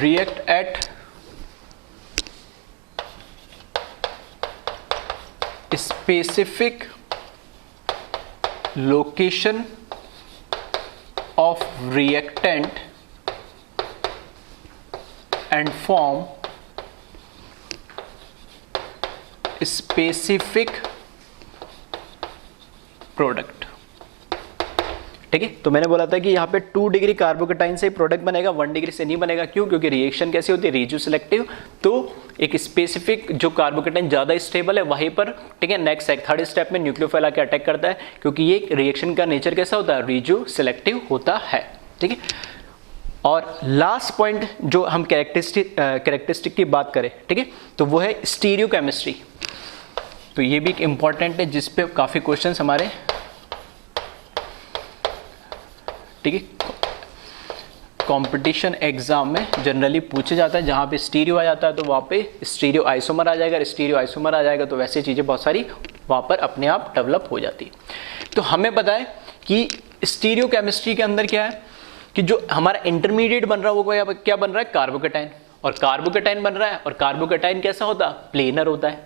react at specific location of reactant and form specific product। ठीक है, तो मैंने बोला था कि यहाँ पे 2 डिग्री कार्बोकेटाइन से प्रोडक्ट बनेगा, 1 डिग्री से नहीं बनेगा। क्यों, क्योंकि रिएक्शन कैसी होती है, रिजियू सेलेक्टिव। तो एक स्पेसिफिक जो कार्बोकेटाइन ज्यादा स्टेबल है वहीं पर, ठीक है, नेक्स्ट थर्ड स्टेप में न्यूक्लियोफाइल आके अटैक करता है, क्योंकि ये रिएक्शन का नेचर कैसा होता है, रिजियू सेलेक्टिव होता है। ठीक है, और लास्ट पॉइंट जो हम कैरेक्टरिस्टिक की बात करें, ठीक है, तो वो है स्टीरियोकेमिस्ट्री। तो ये भी एक इंपॉर्टेंट है जिसपे काफी क्वेश्चंस हमारे, ठीक है, कंपटीशन एग्जाम में जनरली पूछे जाता है। जहां पे स्टीरियो आ जाता है तो वहां पे स्टीरियो आइसोमर आ जाएगा, स्टीरियो आइसोमर आ जाएगा तो वैसे चीजें बहुत सारी वहां पर अपने आप डेवलप हो जाती है। तो हमें पता है कि स्टीरियो केमिस्ट्री के अंदर क्या है कि जो हमारा इंटरमीडिएट बन रहा है वो क्या बन रहा है, कार्बोकेटाइन, और कार्बोकेटाइन बन रहा है, और कार्बोकेटाइन कैसा होता है, प्लेनर होता है।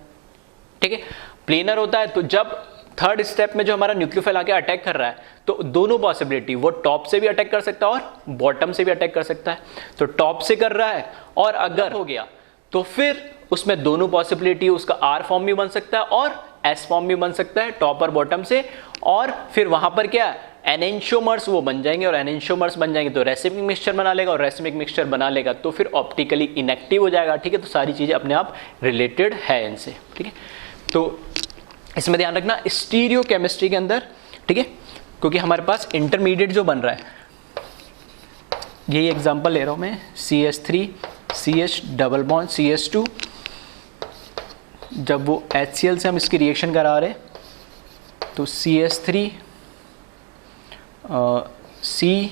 ठीक है, प्लेनर होता है। तो जब थर्ड स्टेप में जो हमारा न्यूक्लियोफाइल आके अटैक कर रहा है तो दोनों पॉसिबिलिटी, वो टॉप से भी अटैक कर सकता है और बॉटम से भी अटैक कर सकता है। तो टॉप से कर रहा है और अगर हो गया तो फिर उसमें दोनों पॉसिबिलिटी, उसका आर फॉर्म भी बन सकता है और एस फॉर्म भी बन सकता है, टॉप और बॉटम से। और फिर वहां पर क्या एनेंशियोमर्स वो बन जाएंगे, और एनेंशियोमर्स बन जाएंगे तो रेसिमिक मिक्सचर बना लेगा, और रेसिमिक मिक्सचर बना लेगा तो फिर ऑप्टिकली इनएक्टिव हो जाएगा। ठीक है, तो सारी चीज़ें अपने आप रिलेटेड है इनसे। ठीक है, तो इसमें ध्यान रखना स्टीरियो केमिस्ट्री के अंदर। ठीक है, क्योंकि हमारे पास इंटरमीडिएट जो बन रहा है, यही एग्जांपल ले रहा हूँ मैं, CH3 CH double bond CH2, जब वो HCl से हम इसकी रिएक्शन करा रहे तो CH3 CH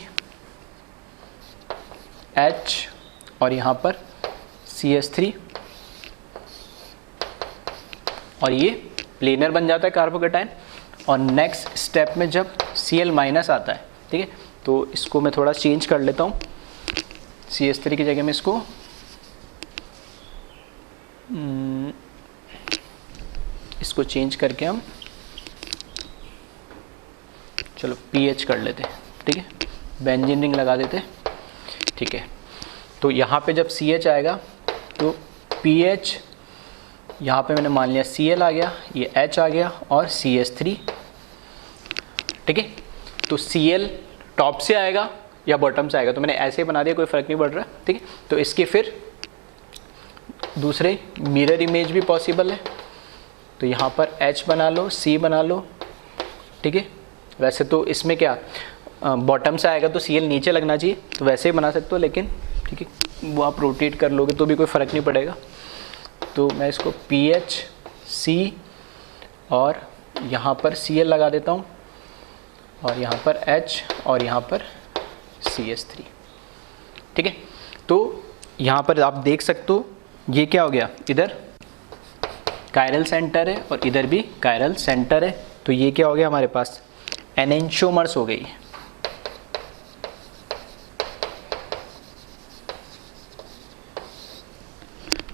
और यहाँ पर CH3, और ये प्लेनर बन जाता है कार्बोकेटाइन। और नेक्स्ट स्टेप में जब Cl माइनस आता है, ठीक है, तो इसको मैं थोड़ा चेंज कर लेता हूँ, CH3 की जगह में इसको चेंज करके हम चलो PH कर लेते हैं। ठीक है, बेंजीन रिंग लगा देते हैं। ठीक है, तो यहाँ पे जब CH आएगा तो PH, यहाँ पे मैंने मान लिया Cl आ गया, ये H आ गया और CH3। ठीक है, तो Cl टॉप से आएगा या बॉटम से आएगा, तो मैंने ऐसे ही बना दिया, कोई फर्क नहीं पड़ रहा। ठीक है, तो इसके फिर दूसरे मिरर इमेज भी पॉसिबल है, तो यहाँ पर H बना लो, C बना लो। ठीक है, वैसे तो इसमें क्या बॉटम से आएगा तो Cl नीचे लगना चाहिए, तो वैसे ही बना सकते हो, लेकिन ठीक है वो आप रोटेट कर लोगे तो भी कोई फ़र्क नहीं पड़ेगा। तो मैं इसको PH C और यहाँ पर Cl लगा देता हूँ, और यहाँ पर H और यहाँ पर CH3। ठीक है, तो यहाँ पर आप देख सकते हो ये क्या हो गया, इधर कायरल सेंटर है और इधर भी कायरल सेंटर है, तो ये क्या हो गया हमारे पास, एनेंशियोमर्स हो गई।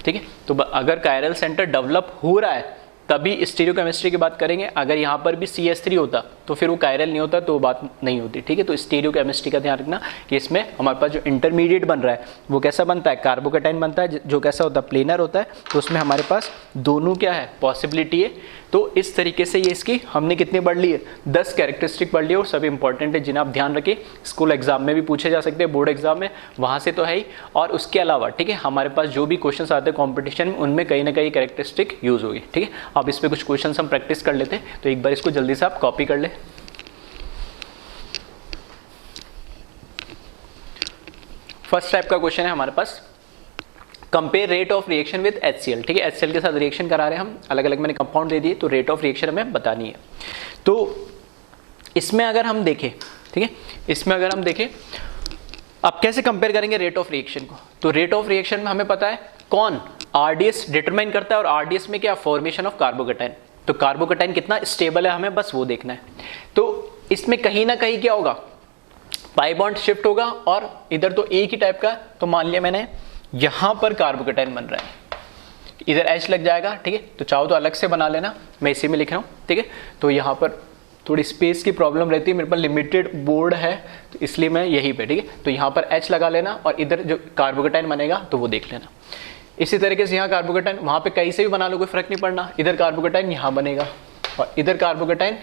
ठीक है, तो अगर कायरल सेंटर डेवलप हो रहा है तभी स्टीरियोकेमिस्ट्री की बात करेंगे। अगर यहाँ पर भी CH3 होता तो फिर वो कायरल नहीं होता, तो वो बात नहीं होती। ठीक है, तो स्टीरियोकेमिस्ट्री का ध्यान रखना कि इसमें हमारे पास जो इंटरमीडिएट बन रहा है वो कैसा बनता है, कार्बोकेटाइन बनता है, जो कैसा होता है, प्लेनर होता है। तो उसमें हमारे पास दोनों क्या है, पॉसिबिलिटी है। तो इस तरीके से ये इसकी हमने कितनी पढ़ ली है, 10 कैरेक्टरिस्टिक पढ़ ली है, और सभी इंपॉर्टेंट है जिन्हें आप ध्यान रखें। स्कूल एग्जाम में भी पूछे जा सकते हैं, बोर्ड एग्जाम में, वहाँ से तो है ही। और उसके अलावा ठीक है हमारे पास जो भी क्वेश्चन आते हैं कॉम्पिटिशन में, उनमें कहीं ना कहीं कैरेक्टरिस्टिक यूज होगी। ठीक है, अब इस पर कुछ क्वेश्चन हम प्रैक्टिस कर लेते हैं, तो एक बार इसको जल्दी से आप कॉपी कर ले। फर्स्ट टाइप का क्वेश्चन है हमारे पास, compare rate of reaction with HCl। ठीक है, HCl के साथ रिएक्शन करा रहे हैं हम, अलग अलग मैंने कंपाउंड दे दिए, तो रेट ऑफ रिएक्शन हमें बतानी है। तो इसमें अगर हम देखें, ठीक है, इसमें अगर हम देखें अब कैसे कंपेयर करेंगे रेट ऑफ रिएक्शन को, तो रेट ऑफ रिएक्शन में हमें पता है कौन, RDS डिटरमाइन करता है, और RDS में क्या, फॉर्मेशन ऑफ कार्बोकेटाइन। तो कार्बोकेटाइन कितना स्टेबल है हमें बस वो देखना है। तो इसमें कहीं ना कहीं क्या होगा, पाई बॉन्ड शिफ्ट होगा, और इधर तो एक ही टाइप का, तो मान लिया मैंने यहां पर कार्बोकेटाइन बन रहा है, इधर H लग जाएगा। ठीक है, तो चाहो तो अलग से बना लेना, मैं इसी में लिख रहा हूं। ठीक है, तो यहां पर थोड़ी स्पेस की प्रॉब्लम रहती है, मेरे पास लिमिटेड बोर्ड है तो इसलिए मैं यहीं पे। ठीक है, तो यहाँ पर H लगा लेना, और इधर जो कार्बोकेटाइन बनेगा तो वो देख लेना। इसी तरीके से यहाँ कार्बोकेटाइन, वहां पे कहीं से भी बना लो, कोई फर्क नहीं पड़ना। इधर कार्बोकेटाइन यहाँ बनेगा, और इधर कार्बोकेटाइन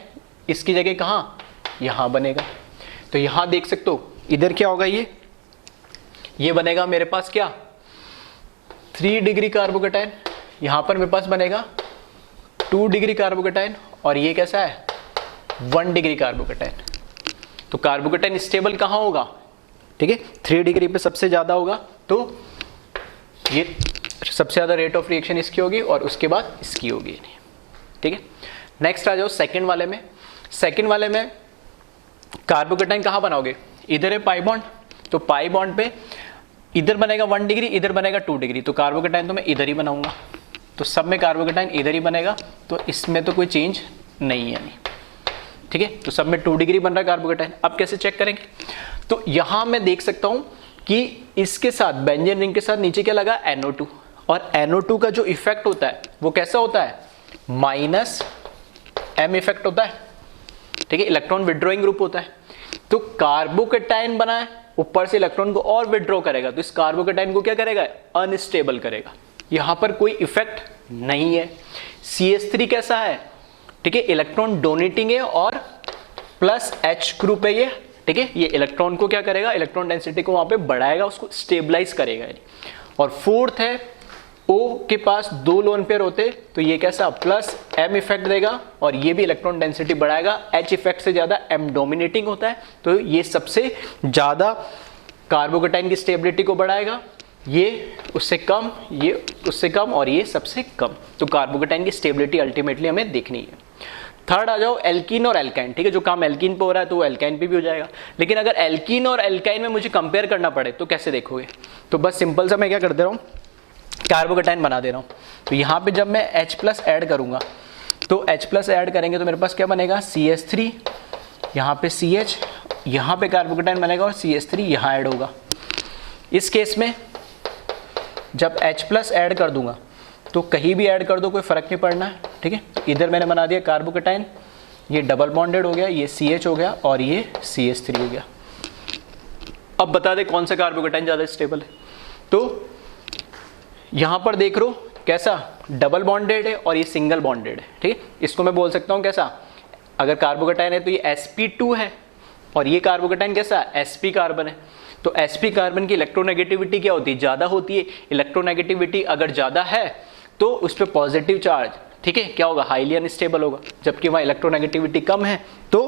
इसकी जगह कहाँ, यहाँ बनेगा। तो यहाँ देख सकते हो इधर क्या होगा, ये बनेगा मेरे पास क्या, 3 डिग्री कार्बोकेटाइन, यहाँ पर मेरे पास बनेगा 2 डिग्री कार्बोकेटाइन, और ये कैसा है, 1 डिग्री कार्बोकेटाइन। तो कार्बोकेटाइन स्टेबल कहाँ होगा, ठीक है, 3 डिग्री पे सबसे ज्यादा होगा, तो ये सबसे ज्यादा रेट ऑफ रिएक्शन इसकी होगी, और उसके बाद इसकी होगी। ठीक है, नेक्स्ट आ जाओ सेकंड वाले में। सेकंड वाले में कार्बोकेटाइन कहाँ बनाओगे, इधर है पाई बॉन्ड, तो पाई बॉन्ड पे इधर बनेगा 1 डिग्री, इधर बनेगा 2 डिग्री, तो कार्बोकेटाइन तो मैं इधर ही बनाऊंगा, तो सब में कार्बोकेटाइन इधर ही बनेगा, तो इसमें तो कोई चेंज नहीं है। ठीक है, तो सब में 2 डिग्री बन रहा है कार्बोकेटाइन। अब कैसे चेक करेंगे, तो यहां मैं देख सकता हूं कि इसके साथ बेंजीन रिंग के साथ नीचे क्या लगा, NO2, और NO2 का जो इफेक्ट होता है वो कैसा होता है, -M इफेक्ट होता है। ठीक है, इलेक्ट्रॉन विड्रॉइंग ग्रुप होता है। तो कार्बोकेटाइन बना है, ऊपर से इलेक्ट्रॉन को और विड्रॉ करेगा, तो इस कार्बोकेटाइन को क्या करेगा, अनस्टेबल करेगा। यहां पर कोई इफेक्ट नहीं है। CH3 कैसा है, ठीक है, इलेक्ट्रॉन डोनेटिंग है और प्लस H ग्रुप है ये, ठीक है। ये इलेक्ट्रॉन को क्या करेगा, इलेक्ट्रॉन डेंसिटी को वहां पे बढ़ाएगा, उसको स्टेबलाइज करेगा। और फोर्थ है O के पास 2 लोन पेयर होते तो ये कैसा प्लस M इफेक्ट देगा और ये भी इलेक्ट्रॉन डेंसिटी बढ़ाएगा। H इफेक्ट से ज्यादा M डोमिनेटिंग होता है तो ये सबसे ज्यादा कार्बोकेटाइन की स्टेबिलिटी को बढ़ाएगा, ये उससे कम, ये उससे कम और ये सबसे कम। तो कार्बोकेटाइन की स्टेबिलिटी अल्टीमेटली हमें देखनी है। थर्ड आ जाओ एल्कीन और एल्काइन, ठीक है। जो काम एल्कीन पे हो रहा है तो वो एल्काइन पे भी हो जाएगा। लेकिन अगर एल्कीन और एल्काइन में मुझे कंपेयर करना पड़े तो कैसे देखोगे, तो बस सिंपल सा मैं क्या कर दे रहा हूँ, कार्बोकेटाइन बना दे रहा हूँ। तो यहाँ पे जब मैं H प्लस ऐड करूंगा तो H प्लस ऐड करेंगे तो मेरे पास क्या बनेगा, CH3, यहाँ पे CH, यहाँ पे कार्बोकेटाइन बनेगा और CH3 यहाँ ऐड होगा। इस केस में जब H प्लस ऐड कर दूंगा तो कहीं भी ऐड कर दो कोई फर्क नहीं पड़ना है, ठीक है। तो इधर मैंने बना दिया कार्बोकेटाइन, ये डबल बॉन्डेड हो गया, ये CH हो गया और ये CH3 हो गया। अब बता दे कौन सा कार्बोकेटाइन ज्यादा स्टेबल है। तो यहां पर देख रो कैसा डबल बॉन्डेड है और ये सिंगल बॉन्डेड है, ठीक है। इसको मैं बोल सकता हूं कैसा, अगर कार्बोकेटाइन है तो ये sp2 है और ये कार्बोकेटाइन कैसा sp कार्बन है। तो sp कार्बन की इलेक्ट्रोनेगेटिविटी क्या होती है, ज्यादा होती है। इलेक्ट्रोनेगेटिविटी अगर ज्यादा है तो उस पर पॉजिटिव चार्ज, ठीक है, क्या होगा, हाईली अनस्टेबल होगा। जबकि वहां इलेक्ट्रोनेगेटिविटी कम है तो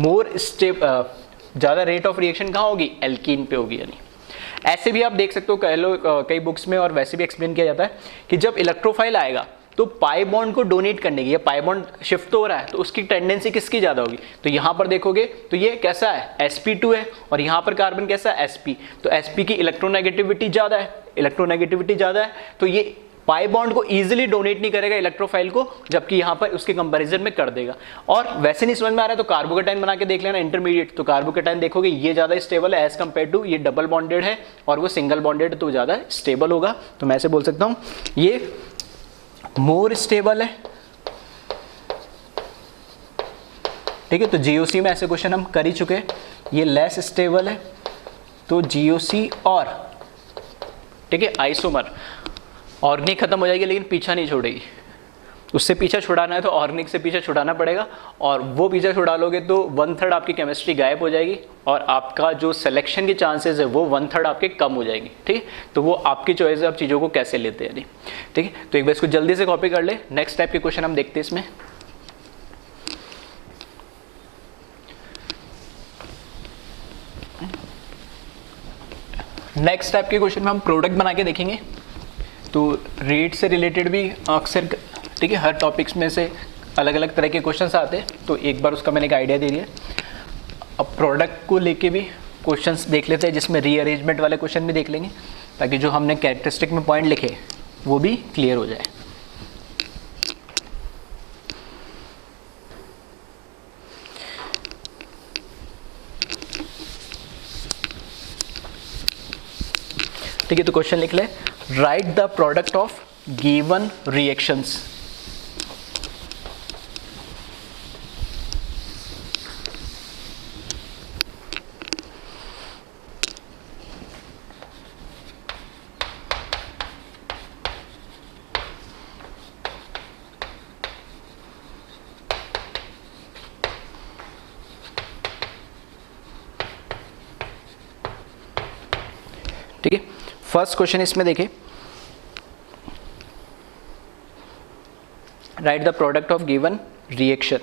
मोर ज्यादा रेट ऑफ रिएक्शन कहाँ होगी, एल्कीन पे होगी। यानी ऐसे भी आप देख सकते हो कई बुक्स में और वैसे भी एक्सप्लेन किया जाता है कि जब इलेक्ट्रोफाइल आएगा तो पाई बॉन्ड को डोनेट करने की, या पाई बॉन्ड शिफ्ट हो रहा है तो उसकी टेंडेंसी किसकी ज्यादा होगी। तो यहां पर देखोगे तो ये कैसा है sp2 है और यहां पर कार्बन कैसा है sp। तो sp की इलेक्ट्रोनेगेटिविटी ज्यादा है, इलेक्ट्रोनेगेटिविटी ज्यादा है तो ये पाई बॉन्ड को इजीली डोनेट नहीं करेगा इलेक्ट्रोफाइल को, जबकि यहां पर उसके कंपैरिजन में कर देगा। और वैसे नहीं समझ में आ रहा है तो कार्बोकेटाइन बना के देख लेना इंटरमीडिएट। तो कार्बोकेटाइन देखोगे ये ज्यादा स्टेबल है एज कंपेयर टू, ये डबल बॉन्डेड है और वो सिंगल बॉन्डेड तो ज्यादा स्टेबल होगा। तो मैं ऐसे बोल सकता हूं ये मोर स्टेबल है, ठीक है। तो जीओसी में ऐसे क्वेश्चन हम कर ही चुके हैं। ये लेस स्टेबल है तो जीओसी और, ठीक है, आइसोमर, ऑर्गेनिक खत्म हो जाएगी लेकिन पीछा नहीं छोड़ेगी। उससे पीछा छुड़ाना है तो ऑर्गेनिक से पीछा छुड़ाना पड़ेगा और वो पीछा छुड़ा लोगे तो 1/3 आपकी केमिस्ट्री गायब हो जाएगी और आपका जो सिलेक्शन के चांसेस है वो 1/3 आपके कम हो जाएंगे, ठीक है। तो वो आपकी चॉइस है, आप चीज़ों को कैसे लेते हैं, ठीक है। तो एक बार इसको जल्दी से कॉपी कर ले। नेक्स्ट टाइप के क्वेश्चन हम देखते हैं इसमें। नेक्स्ट टाइप के क्वेश्चन में हम प्रोडक्ट बना के देखेंगे। तो रेट से रिलेटेड भी अक्सर, ठीक है, हर टॉपिक्स में से अलग अलग तरह के क्वेश्चंस आते हैं तो एक बार उसका मैंने एक आइडिया दे दिया। अब प्रोडक्ट को लेके भी क्वेश्चंस देख लेते हैं जिसमें रीअरेंजमेंट वाले क्वेश्चन भी देख लेंगे ताकि जो हमने कैरेक्टरिस्टिक में पॉइंट लिखे वो भी क्लियर हो जाए। ठीक है, तो क्वेश्चन लिख ले, right the product of given reactions. ठीक है, फर्स्ट क्वेश्चन इसमें देखें, right the product of given reaction.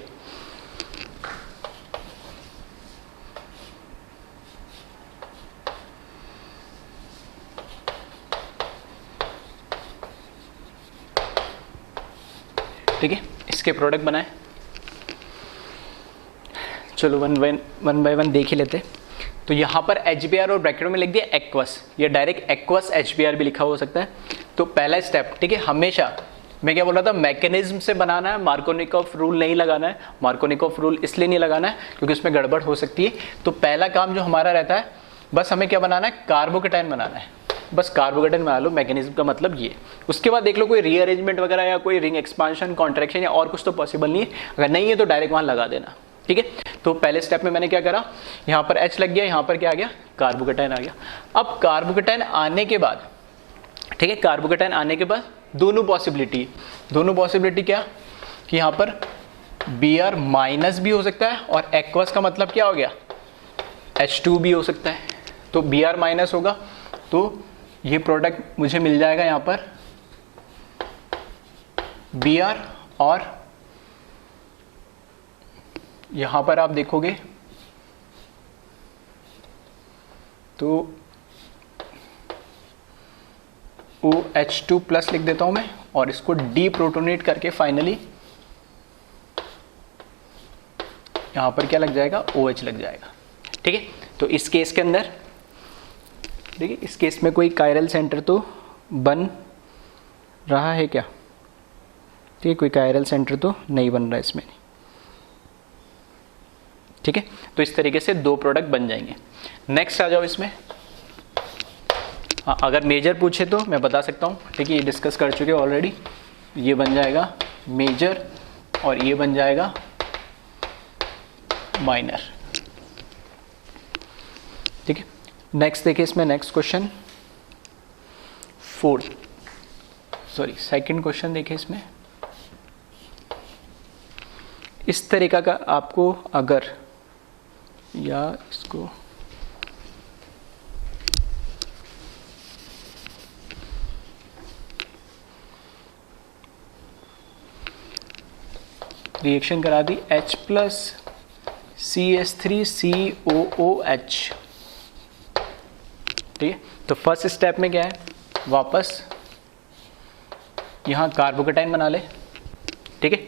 ठीक है, इसके प्रोडक्ट बनाए। चलो वन बाय वन देख ही लेते। तो यहाँ पर HBr और ब्रैकेट में लिख दिया एक्वस, या डायरेक्ट एक्वस HBr भी लिखा हो सकता है। तो पहला स्टेप, ठीक है, हमेशा मैं क्या बोल रहा था, मैकेनिज्म से बनाना है, मार्कोनिकॉफ रूल नहीं लगाना है। मार्कोनिकॉफ रूल इसलिए नहीं लगाना है क्योंकि उसमें गड़बड़ हो सकती है। तो पहला काम जो हमारा रहता है, बस हमें क्या बनाना है, कार्बोकेटाइन बनाना है। बस कार्बोकेटाइन बना लो, मैकेनिज्म का मतलब ये। उसके बाद देख लो कोई रीअरेंजमेंट वगैरह या कोई रिंग एक्सपांशन, कॉन्ट्रैक्शन या और कुछ तो पॉसिबल नहीं है। अगर नहीं है तो डायरेक्ट वहां लगा देना, ठीक है। तो पहले स्टेप में मैंने क्या करा, यहाँ पर H लग गया, यहाँ पर क्या आ गया, कार्बोकेटाइन आ गया। अब कार्बोकेटाइन आने के बाद, ठीक है, कार्बोकेटाइन आने के बाद दोनों पॉसिबिलिटी क्या कि यहाँ पर Br माइनस भी हो सकता है और एक्वस का मतलब क्या हो गया, H2 भी हो सकता है। तो Br माइनस होगा तो ये प्रोडक्ट मुझे मिल जाएगा यहाँ पर Br, और यहाँ पर आप देखोगे तो OH2 प्लस लिख देता हूँ मैं, और इसको डीप्रोटोनेट करके फाइनली यहाँ पर क्या लग जाएगा, OH लग जाएगा। ठीक है, तो इस केस के अंदर देखिए, इस केस में कोई कायरल सेंटर तो बन रहा है क्या, ठीक है, कोई कायरल सेंटर तो नहीं बन रहा इसमें। ठीक है, तो इस तरीके से दो प्रोडक्ट बन जाएंगे। नेक्स्ट आ जाओ इसमें। हाँ, अगर मेजर पूछे तो मैं बता सकता हूँ, ठीक है, ये डिस्कस कर चुके ऑलरेडी। ये बन जाएगा मेजर और ये बन जाएगा माइनर। ठीक है, नेक्स्ट देखिए इसमें, नेक्स्ट क्वेश्चन सेकंड क्वेश्चन देखिए इसमें। इस तरीका का आपको अगर, या इसको रिएक्शन करा दी H प्लस CH3COOH। ठीक है, तो फर्स्ट स्टेप में क्या है, वापस यहाँ कार्बोकेटाइन बना ले। ठीक है,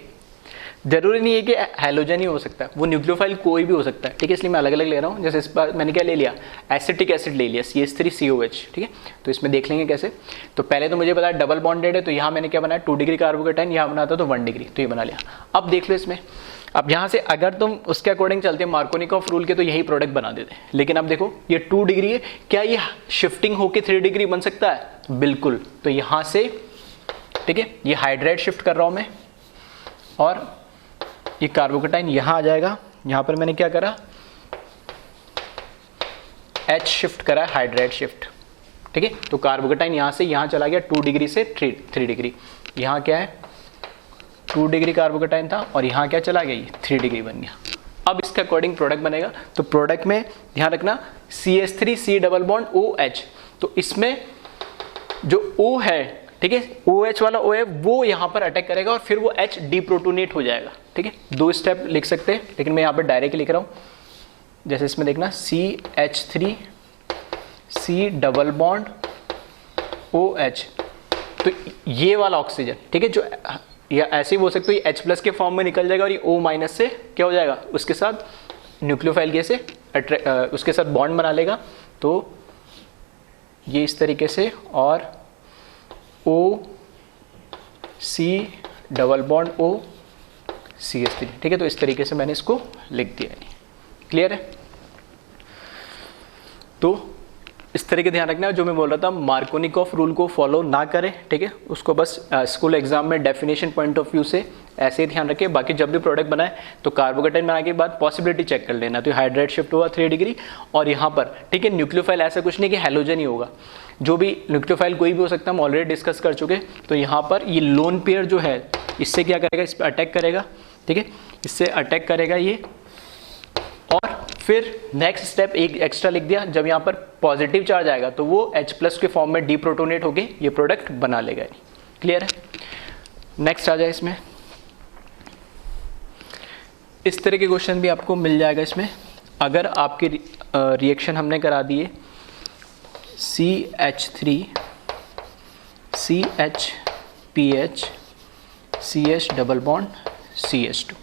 जरूरी नहीं है कि हैलोजन ही हो सकता है, वो न्यूक्लियोफाइल कोई भी हो सकता है। ठीक है, इसलिए मैं अलग अलग ले रहा हूँ। जैसे इस बार मैंने क्या ले लिया, एसिटिक एसिड ले लिया CH3COH। ठीक है, तो इसमें देख लेंगे कैसे। तो पहले तो मुझे पता है डबल बॉन्डेड है, तो यहाँ मैंने क्या बनाया, 2 डिग्री कार्बोकेटाइन, यहाँ बनाता तो 1 डिग्री, तो ये बना लिया। अब देख लो इसमें, अब यहाँ से अगर तुम उसके अकॉर्डिंग चलते हैं मार्कोनिकॉफ रूल के, तो यही प्रोडक्ट बना देते हैं। लेकिन अब देखो ये 2 डिग्री है, क्या ये शिफ्टिंग होके 3 डिग्री बन सकता है, बिल्कुल। तो यहाँ से, ठीक है, ये हाइड्राइड शिफ्ट कर रहा हूँ मैं, और ये कार्बोकेटाइन यहाँ आ जाएगा। यहाँ पर मैंने क्या करा, H शिफ्ट करा है, हाइड्राइड शिफ्ट। ठीक है, तो कार्बोकेटाइन यहाँ से यहाँ चला गया 2 डिग्री से 3 डिग्री। यहाँ क्या है, 2 डिग्री कार्बोकेटाइन था, और यहाँ क्या चला गया, ये 3 डिग्री बन गया। अब इसके अकॉर्डिंग प्रोडक्ट बनेगा। तो प्रोडक्ट में ध्यान रखना CH3C डबल बॉन्ड OH, तो इसमें जो O है, ठीक है, OH वाला O है, वो यहाँ पर अटैक करेगा और फिर वो H डीप्रोटोनेट हो जाएगा। ठीक है, 2 स्टेप लिख सकते हैं, लेकिन मैं यहाँ पर डायरेक्ट लिख रहा हूँ। जैसे इसमें देखना CH3C डबल बॉन्ड OH, तो ये वाला ऑक्सीजन, ठीक है, जो या ऐसे ही बोल सकते हो, ये H प्लस के फॉर्म में निकल जाएगा, और ये O माइनस से क्या हो जाएगा, उसके साथ न्यूक्लियोफाइल के से उसके साथ बॉन्ड बना लेगा। तो ये इस तरीके से, और OC डबल बॉन्ड OCH3। ठीक है, तो इस तरीके से मैंने इसको लिख दिया। क्लियर है। तो इस तरह के ध्यान रखना है, जो मैं बोल रहा था, मार्कोनिकॉफ रूल को फॉलो ना करें। ठीक है, उसको बस स्कूल एग्जाम में डेफिनेशन पॉइंट ऑफ व्यू से ऐसे ही ध्यान रखें। बाकी जब भी प्रोडक्ट बनाए तो कार्बोकेटाइन बनाने के बाद पॉसिबिलिटी चेक कर लेना। तो हाइड्राइड शिफ्ट हुआ 3 डिग्री, और यहाँ पर, ठीक है, न्यूक्लियोफाइल ऐसा कुछ नहीं कि हैलोजन ही होगा, जो भी न्यूक्लियोफाइल कोई भी हो सकता है, हम ऑलरेडी डिस्कस कर चुके। तो यहाँ पर ये लोन पेयर जो है, इससे क्या करेगा, इस पर अटैक करेगा। ठीक है, इससे अटैक करेगा ये, और फिर नेक्स्ट स्टेप एक एक्स्ट्रा लिख दिया, जब यहाँ पर पॉजिटिव चार्ज आएगा तो वो H प्लस के फॉर्म में डीप्रोटोनेट होके ये प्रोडक्ट बना लेगा। क्लियर है। नेक्स्ट आ जाए इसमें, इस तरह के क्वेश्चन भी आपको मिल जाएगा इसमें। अगर आपके रिएक्शन हमने करा दिए CH3 CHPH CH double bond CH2।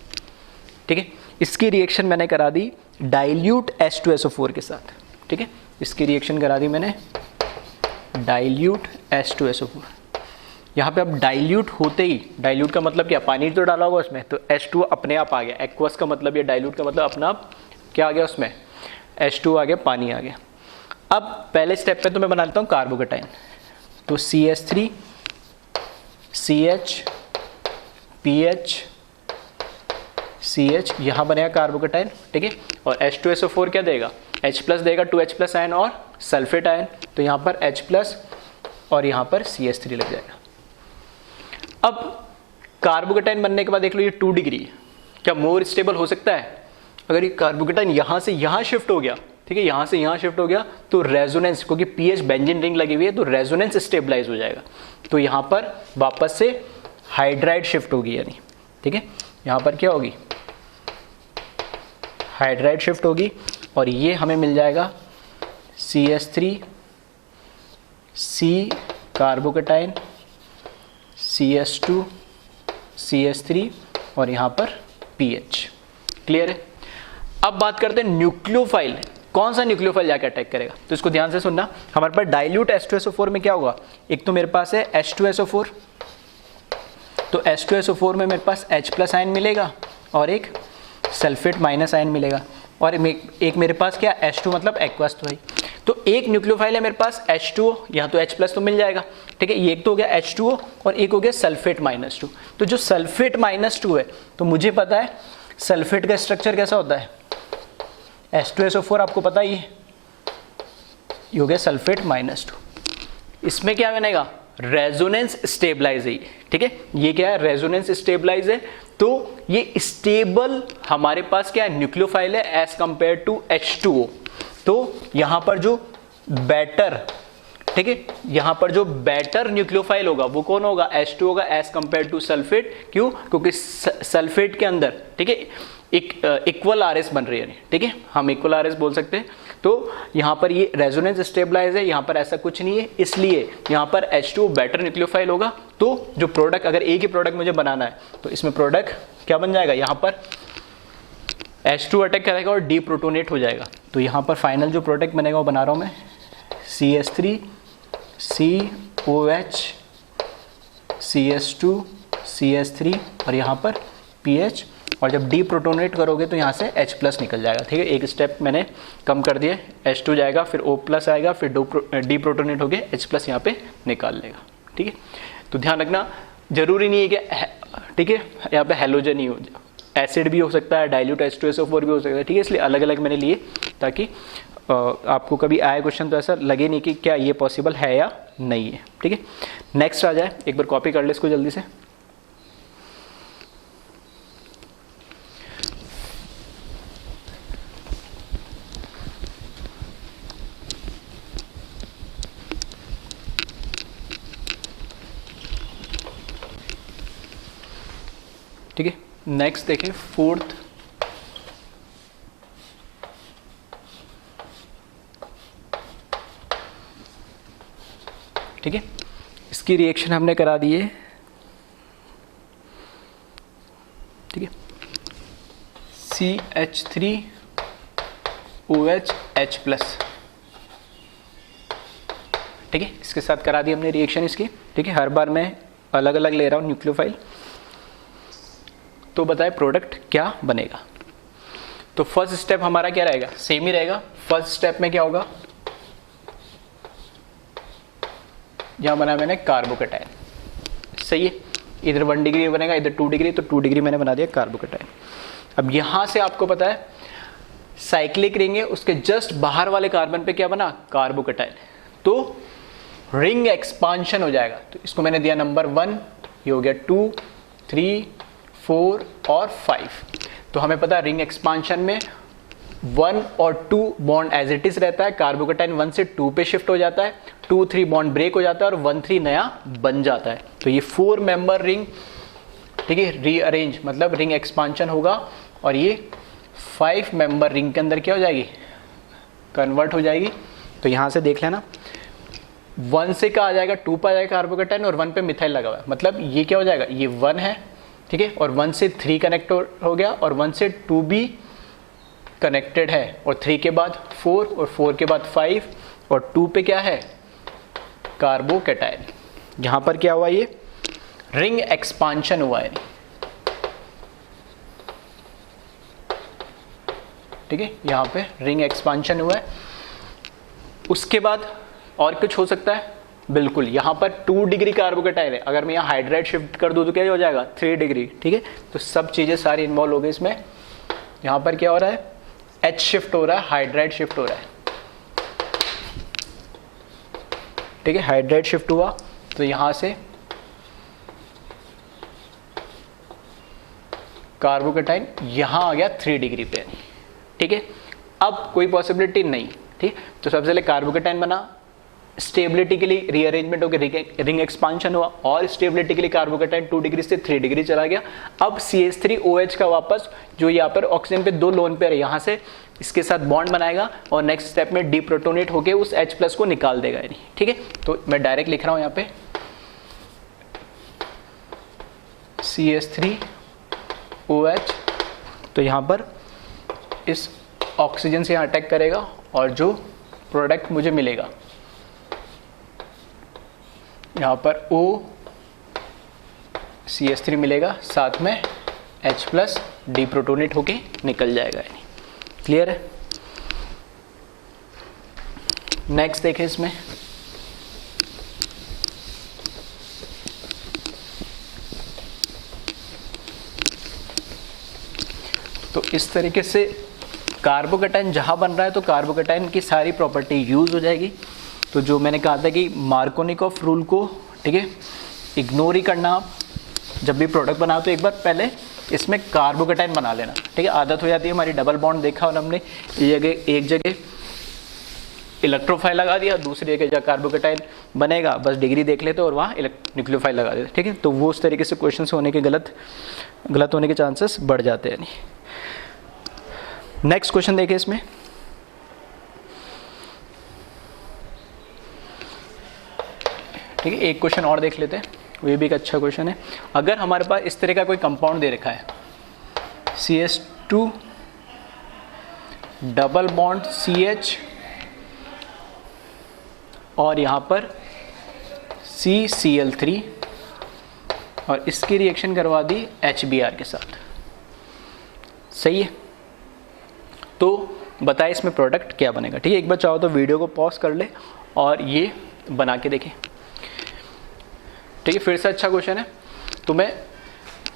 ठीक है, इसकी रिएक्शन मैंने करा दी डाइल्यूट H2SO4 के साथ। ठीक है, इसकी रिएक्शन करा दी मैंने डाइल्यूट H2SO4। यहाँ पे अब डाइल्यूट होते ही, डाइल्यूट का मतलब क्या, पानी तो डाला होगा उसमें, तो H2 अपने आप आ गया। एक्वस का मतलब, या डाइल्यूट का मतलब अपना आप क्या आ गया, उसमें H2 आ गया, पानी आ गया। अब पहले स्टेप पे तो मैं बना लेता हूँ कार्बोकेटाइन। तो CH3 CH PH CH, यहाँ बनेगा कार्बोकेटाइन। ठीक है, और H2SO4 क्या देगा, H प्लस देगा, 2H प्लस आयन और सल्फेट आयन। तो यहाँ पर H प्लस और यहाँ पर CH3 लग जाएगा। अब कार्बोकेटाइन बनने के बाद देख लो, ये 2 डिग्री है। क्या मोर स्टेबल हो सकता है? अगर ये कार्बोकेटाइन यहाँ से यहाँ शिफ्ट हो गया, ठीक है, यहाँ से यहाँ शिफ्ट हो गया, तो रेजोनेंस, क्योंकि पीएच बेंजीन रिंग लगी हुई है, तो रेजोनेंस स्टेबलाइज हो जाएगा। तो यहाँ पर वापस से हाइड्राइड शिफ्ट होगी, यानी ठीक है, यहाँ पर क्या होगी, हाइड्राइड शिफ्ट होगी, और ये हमें मिल जाएगा CH3 C carbocation CH2 CH3 और यहाँ पर PH। क्लियर है? अब बात करते हैं न्यूक्लियोफाइल, कौन सा न्यूक्लियोफाइल जाके अटैक करेगा। तो इसको ध्यान से सुनना, हमारे पास डाइल्यूट H2SO4 में क्या होगा, एक तो मेरे पास है H2SO4, तो H2SO4 में मेरे पास H+ आयन मिलेगा और एक सल्फेट माइनस आयन मिलेगा, और एक मेरे पास क्या H2 मतलब एक्वस। तो भाई तो एक न्यूक्लियोफाइल है मेरे पास H2O, यहाँ तो H+ तो मिल जाएगा, ठीक है, ये एक तो हो गया H2O और एक हो गया सल्फेट -2। तो जो सल्फेट -2 है, तो मुझे पता है सल्फेट का स्ट्रक्चर कैसा होता है, H2SO4 आपको पता ही है, ये हो गया सल्फेट -2। इसमें क्या बनेगा, रेजोनेंस स्टेबलाइज है, ठीक है, ये क्या है, रेजोनेंस स्टेबलाइज है, तो ये स्टेबल हमारे पास क्या है, न्यूक्लियोफाइल है एज कंपेयर टू H2O। तो यहां पर जो बेटर, ठीक है, यहां पर जो बेटर न्यूक्लियोफाइल होगा वो कौन होगा, H2 होगा एज कंपेयर टू सल्फेट। क्यों? क्योंकि सल्फेट के अंदर, ठीक है, एक इक्वल RS बन रही है, ठीक है, हम इक्वल RS बोल सकते हैं। तो यहाँ पर ये रेजोनेंस स्टेबलाइज है, यहाँ पर ऐसा कुछ नहीं है, इसलिए यहाँ पर H2 बेटर न्यूक्लियोफाइल होगा। तो जो प्रोडक्ट, अगर एक ही प्रोडक्ट मुझे बनाना है, तो इसमें प्रोडक्ट क्या बन जाएगा, यहाँ पर H2 अटैक करेगा और डीप्रोटोनेट हो जाएगा। तो यहाँ पर फाइनल जो प्रोडक्ट बनेगा वो बना रहा हूँ मैं, CH3 COH CH2 CH3 और यहाँ पर PH, और जब डीप्रोटोनेट करोगे तो यहाँ से H+ निकल जाएगा, ठीक है, एक स्टेप मैंने कम कर दिया, H2 जाएगा, फिर O+ आएगा, फिर डीप्रोटोनेट हो गया, H+ यहाँ पे निकाल लेगा, ठीक है। तो ध्यान रखना, जरूरी नहीं है कि, ठीक है, यहाँ पे हेलोजन ही हो, एसिड भी हो सकता है, डाइल्यूट H2SO4 भी हो सकता है, ठीक है, इसलिए अलग अलग मैंने लिए ताकि आपको कभी आए क्वेश्चन तो ऐसा लगे नहीं कि क्या ये पॉसिबल है या नहीं है, ठीक है। नेक्स्ट आ जाए, एक बार कॉपी कर ले इसको जल्दी से। ठीक है, नेक्स्ट देखिए, फोर्थ, ठीक है, इसकी रिएक्शन हमने करा दी है, ठीक है, CH3OH H+, ठीक है, इसके साथ करा दी हमने रिएक्शन इसकी, ठीक है। हर बार मैं अलग अलग ले रहा हूँ न्यूक्लियोफाइल, तो बताए प्रोडक्ट क्या बनेगा। तो फर्स्ट स्टेप हमारा क्या रहेगा, सेम ही रहेगा। फर्स्ट स्टेप में क्या होगा, यहां बना मैंने कार्बोकेटाइन, सही है, इधर 1 डिग्री बनेगा, इधर 2 डिग्री, तो 2 डिग्री मैंने बना दिया कार्बोकेटाइन। अब यहां से आपको पता है साइक्लिक रिंग है, उसके जस्ट बाहर वाले कार्बन पे क्या बना, कार्बोकेटाइन, तो रिंग एक्सपांशन हो जाएगा। तो इसको मैंने दिया नंबर 1, ये हो गया 2 3 4 और 5। तो हमें पता है रिंग एक्सपांशन में 1 और 2 बॉन्ड एज इट इज रहता है, कार्बोकेटाइन 1 से 2 पे शिफ्ट हो जाता है, 2 3 बॉन्ड ब्रेक हो जाता है और 1 3 नया बन जाता है। तो ये 4 मेंबर रिंग, ठीक है, रीअरेंज मतलब रिंग एक्सपांशन होगा, और ये 5 मेंबर रिंग के अंदर क्या हो जाएगी, कन्वर्ट हो जाएगी। तो यहां से देख लेना, 1 से क्या आ जाएगा, 2 पे आ जाएगा कार्बोकेटाइन और 1 पे मिथाइल लगा हुआ है, मतलब ये क्या हो जाएगा, ये 1 है, ठीक है, और 1 से 3 कनेक्ट हो गया, और 1 से 2 भी कनेक्टेड है, और 3 के बाद 4 और 4 के बाद 5 और 2 पे क्या है, कार्बोकेटाइन। यहां पर क्या हुआ, ये रिंग एक्सपांशन हुआ है, ठीक है, यहां पे रिंग एक्सपांशन हुआ है। उसके बाद और कुछ हो सकता है, बिल्कुल, यहां पर 2 डिग्री कार्बोकेटाइन है, अगर मैं यहाँ हाइड्राइड शिफ्ट कर दूं तो क्या हो जाएगा, 3 डिग्री, ठीक है। तो सब चीजें सारी इन्वॉल्व हो गई इसमें। यहां पर क्या हो रहा है, H शिफ्ट हो रहा है, हाइड्राइड शिफ्ट हो रहा है, ठीक है, हाइड्राइड शिफ्ट हुआ, तो यहां से कार्बोकेटाइन यहाँ आ गया 3 डिग्री पे, ठीक है। अब कोई पॉसिबिलिटी नहीं, ठीक। तो सबसे पहले कार्बोकेटाइन बना, स्टेबिलिटी के लिए रीअरेंजमेंट हो गया, रिंग एक्सपांशन हुआ, और स्टेबिलिटी के लिए कार्बोकेटाइन 2 डिग्री से 3 डिग्री चला गया। अब CH3OH का वापस जो यहाँ पर ऑक्सीजन पे 2 लोन पेयर है, यहाँ से इसके साथ बॉन्ड बनाएगा और नेक्स्ट स्टेप में डीप्रोटोनेट होकर उस H+ को निकाल देगा, ठीक है। तो मैं डायरेक्ट लिख रहा हूँ यहाँ पे CH3OH, तो यहाँ पर इस ऑक्सीजन से यहाँ अटैक करेगा और जो प्रोडक्ट मुझे मिलेगा यहाँ पर CH3 मिलेगा, साथ में H+ डीप्रोटोनेट होके निकल जाएगा, क्लियर है। नेक्स्ट देखें इसमें, तो इस तरीके से कार्बोकेटाइन जहाँ बन रहा है तो कार्बोकेटाइन की सारी प्रॉपर्टी यूज हो जाएगी। तो जो मैंने कहा था कि मार्कोनिकॉफ रूल को, ठीक है, इग्नोर ही करना आप। जब भी प्रोडक्ट बनाओ तो एक बार पहले इसमें कार्बोकेटाइन बना लेना, ठीक है। आदत हो जाती है हमारी, डबल बॉन्ड देखा और हमने एक जगह इलेक्ट्रोफाइल लगा दिया, दूसरी जगह कार्बोकेटाइन बनेगा, बस डिग्री देख लेते और वहाँ न्यूक्लियोफाइल लगा देते, ठीक है। तो वो उस तरीके से क्वेश्चन होने के गलत होने के चांसेस बढ़ जाते हैं। नेक्स्ट क्वेश्चन देखिए इसमें, ठीक है। एक क्वेश्चन और देख लेते हैं, ये भी एक अच्छा क्वेश्चन है। अगर हमारे पास इस तरह का कोई कंपाउंड दे रखा है, CH2 डबल बॉन्ड CH और यहाँ पर CCl3 और इसकी रिएक्शन करवा दी HBr के साथ, सही है। तो बताए इसमें प्रोडक्ट क्या बनेगा, ठीक है। एक बार चाहो तो वीडियो को पॉज कर ले और ये बना के देखें, ठीक है। फिर से अच्छा क्वेश्चन है। तो मैं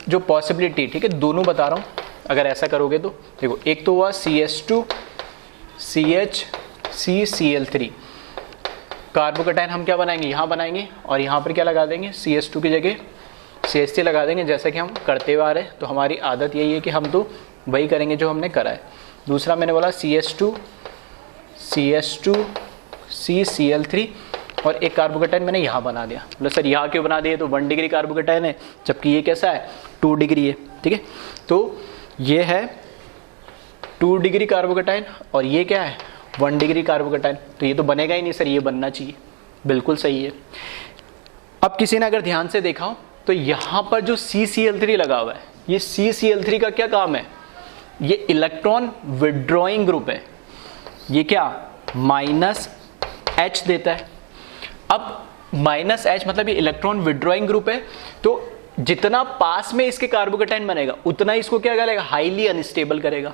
जो पॉसिबिलिटी, ठीक है, दोनों बता रहा हूँ। अगर ऐसा करोगे तो देखो, एक तो हुआ CH2 CH CCl3, कार्बोकेटाइन हम क्या बनाएंगे, यहाँ बनाएंगे और यहाँ पर क्या लगा देंगे, CH2 की जगह CH3 लगा देंगे, जैसा कि हम करते हुए आ रहे हैं। तो हमारी आदत यही है कि हम तो वही करेंगे जो हमने करा है। दूसरा मैंने बोला CH2 CCl3 और एक कार्बोकेटाइन मैंने यहाँ बना दिया। मतलब सर यहाँ क्यों बना दिए, तो 1 डिग्री कार्बोकेटाइन है, जबकि ये कैसा है 2 डिग्री है, ठीक है। तो ये है 2 डिग्री कार्बोकेटाइन और ये क्या है 1 डिग्री कार्बोकेटाइन, तो ये तो बनेगा ही नहीं सर, ये बनना चाहिए, बिल्कुल सही है। अब किसी ने अगर ध्यान से देखा हो तो यहाँ पर जो CCl3 लगा हुआ है, ये CCl3 का क्या काम है, ये इलेक्ट्रॉन विड्रॉइंग ग्रुप है। ये क्या -H देता है। अब -H मतलब ये इलेक्ट्रॉन विड्रॉइंग ग्रुप है, तो जितना पास में इसके कार्बोकेटाइन बनेगा उतना इसको क्या करेगा, हाईली अनस्टेबल करेगा।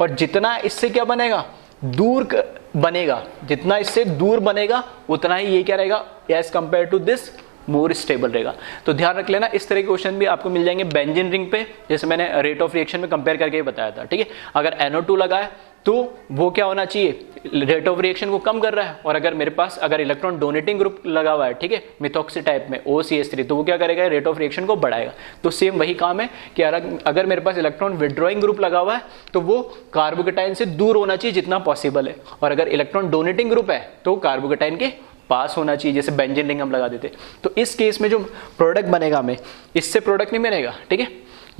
और जितना इससे क्या बनेगा, दूर बनेगा, जितना इससे दूर बनेगा उतना ही ये क्या रहेगा, as compare to this more stable रहेगा। तो ध्यान रख लेना, इस तरह के क्वेश्चन भी आपको मिल जाएंगे बेंजीन रिंग पे, जैसे मैंने रेट ऑफ रिएक्शन में कंपेयर करके बताया था, ठीक है। अगर NO2 लगा है तो वो क्या होना चाहिए, रेट ऑफ रिएक्शन को कम कर रहा है। और अगर मेरे पास अगर इलेक्ट्रॉन डोनेटिंग ग्रुप लगा हुआ है, ठीक है, मिथॉक्सी टाइप में OCH3, तो वो क्या करेगा, रेट ऑफ रिएक्शन को बढ़ाएगा। तो सेम वही काम है कि अगर मेरे पास इलेक्ट्रॉन विड्रॉइंग ग्रुप लगा हुआ है तो वो कार्बोकेटाइन से दूर होना चाहिए जितना पॉसिबल है, और अगर इलेक्ट्रॉन डोनेटिंग ग्रुप है तो कार्बोकेटाइन के पास होना चाहिए, जैसे बेंजीन रिंग हम लगा देते। तो इस केस में जो प्रोडक्ट बनेगा हमें, इससे प्रोडक्ट नहीं बनेगा, ठीक है।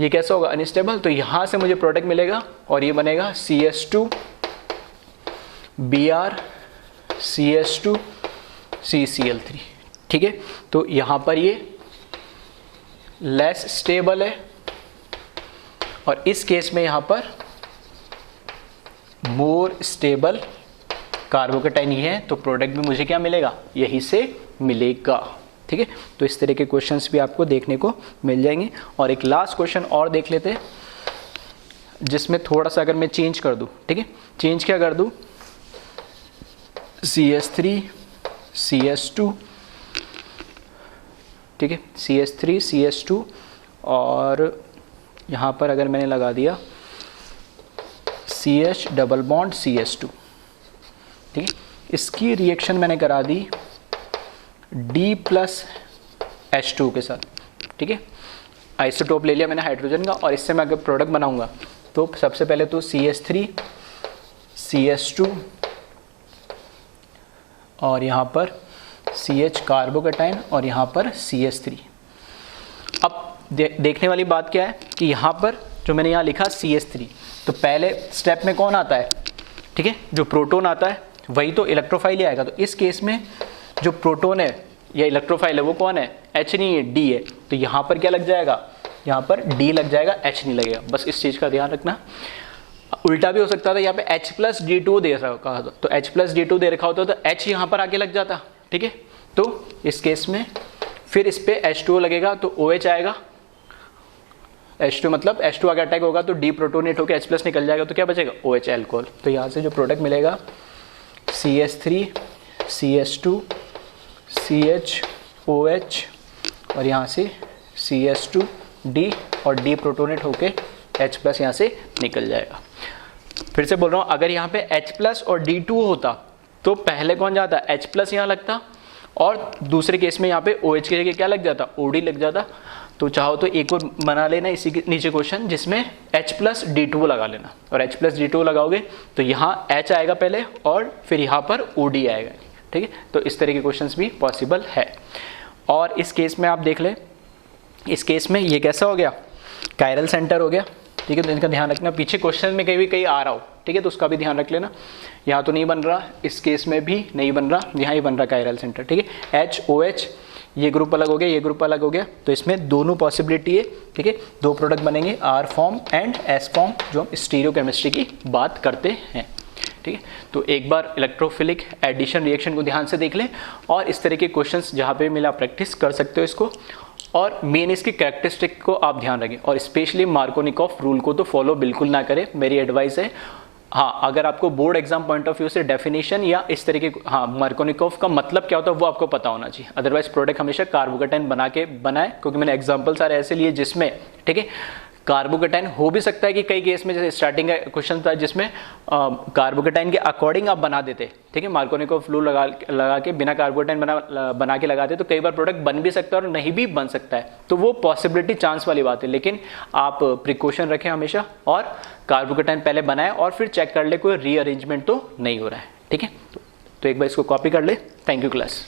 ये कैसा होगा, अनस्टेबल। तो यहां से मुझे प्रोडक्ट मिलेगा और ये बनेगा CH2 Br CH2 CCl3, ठीक है। तो यहां पर ये लेस स्टेबल है और इस केस में यहां पर मोर स्टेबल कार्बोकेटाइन ही है, तो प्रोडक्ट भी मुझे क्या मिलेगा, यही से मिलेगा, ठीक है। तो इस तरह के क्वेश्चंस भी आपको देखने को मिल जाएंगे। और एक लास्ट क्वेश्चन और देख लेते हैं, जिसमें थोड़ा सा अगर मैं चेंज कर दूं, ठीक है। चेंज क्या कर दूं, CH3 CH2, ठीक है, CH3 CH2 और यहाँ पर अगर मैंने लगा दिया CH डबल बॉन्ड CH2, ठीक है। इसकी रिएक्शन मैंने करा दी D+H2 के साथ, ठीक है। आइसोटोप ले लिया मैंने हाइड्रोजन का, और इससे मैं अगर प्रोडक्ट बनाऊंगा तो सबसे पहले तो CH3 CH2 और यहाँ पर CH कार्बोकैटायन और यहाँ पर CH3। अब देखने वाली बात क्या है कि यहाँ पर जो मैंने यहाँ लिखा CH3, तो पहले स्टेप में कौन आता है, ठीक है, जो प्रोटॉन आता है वही तो इलेक्ट्रोफाइल ही आएगा। तो इस केस में जो प्रोटॉन है या इलेक्ट्रोफाइल है वो कौन है, H नहीं है, D है। तो यहाँ पर क्या लग जाएगा, यहाँ पर D लग जाएगा, H नहीं लगेगा। बस इस चीज़ का ध्यान रखना। उल्टा भी हो सकता था, यहाँ पे H+D2 दे रखा होता, तो H+D2 दे रखा होता तो H यहाँ पर आके लग जाता, ठीक है। तो इस केस में फिर इस पे H2O लगेगा तो OH आएगा, H2 मतलब H2 आगे अटैक होगा तो D प्रोटोनेट होकर H+ निकल जाएगा, तो क्या बचेगा, OH एल्कोहल। तो यहाँ से जो प्रोडक्ट मिलेगा CH3 CH2 CHOH और यहाँ से CH2 D और D प्रोटोनेट होके H+ यहाँ से निकल जाएगा। फिर से बोल रहा हूँ, अगर यहाँ पे H+ और D2 होता तो पहले कौन जाता, H+ यहाँ लगता, और दूसरे केस में यहाँ पे OH के जगह क्या लग जाता, OD लग जाता। तो चाहो तो एक और बना लेना इसी के नीचे क्वेश्चन, जिसमें H+D2 लगा लेना, और H+D2 लगाओगे तो यहाँ H आएगा पहले और फिर यहाँ पर OD आएगा, ठीक है। तो इस तरह के क्वेश्चंस भी पॉसिबल है। और इस केस में आप देख ले, इस केस में ये कैसा हो गया, कायरल सेंटर हो गया, ठीक है। तो इनका ध्यान रखना, पीछे क्वेश्चन में कहीं आ रहा हो, ठीक है, तो उसका भी ध्यान रख लेना। यहाँ तो नहीं बन रहा, इस केस में भी नहीं बन रहा, यहाँ ही बन रहा कायरल सेंटर, ठीक है। HOH ये ग्रुप अलग हो गया, ये ग्रुप अलग हो गया, तो इसमें दोनों पॉसिबिलिटी है, ठीक है। दो प्रोडक्ट बनेंगे, R form and S form, जो हम स्टीरियोकेमिस्ट्री की बात करते हैं, ठीक है। तो एक बार इलेक्ट्रोफिलिक एडिशन रिएक्शन को ध्यान से देख लें, और इस तरह के क्वेश्चंस जहाँ पे मिला प्रैक्टिस कर सकते हो इसको, और मेन इसकी कैरेक्टरिस्टिक को आप ध्यान रखें, और स्पेशली मार्कोनिकॉफ रूल को तो फॉलो बिल्कुल ना करें, मेरी एडवाइस है। हाँ, अगर आपको board exam point of view से डेफिनेशन या इस तरीके, हाँ, मार्कोनिकॉफ का मतलब क्या होता है वो आपको पता होना चाहिए। अदरवाइज प्रोडक्ट हमेशा कार्बोकैटायन बना के बनाए, क्योंकि मैंने एग्जाम्पल सारे ऐसे लिए जिसमें, ठीक है, कार्बोकैटायन हो भी सकता है कि कई केस में, जैसे स्टार्टिंग का क्वेश्चन था जिसमें कार्बोकैटायन के अकॉर्डिंग आप बना देते, ठीक है, मार्कोनिकॉफ रूल लगा के बिना कार्बोकैटायन बना के लगाते, तो कई बार प्रोडक्ट बन भी सकता है और नहीं भी बन सकता है। तो वो पॉसिबिलिटी चांस वाली बात है, लेकिन आप प्रिकॉशन रखें हमेशा, और कार्बोकैटायन पहले बनाए और फिर चेक कर ले कोई रीअरेंजमेंट तो नहीं हो रहा है, ठीक है। तो एक बार इसको कॉपी कर ले। Thank you class.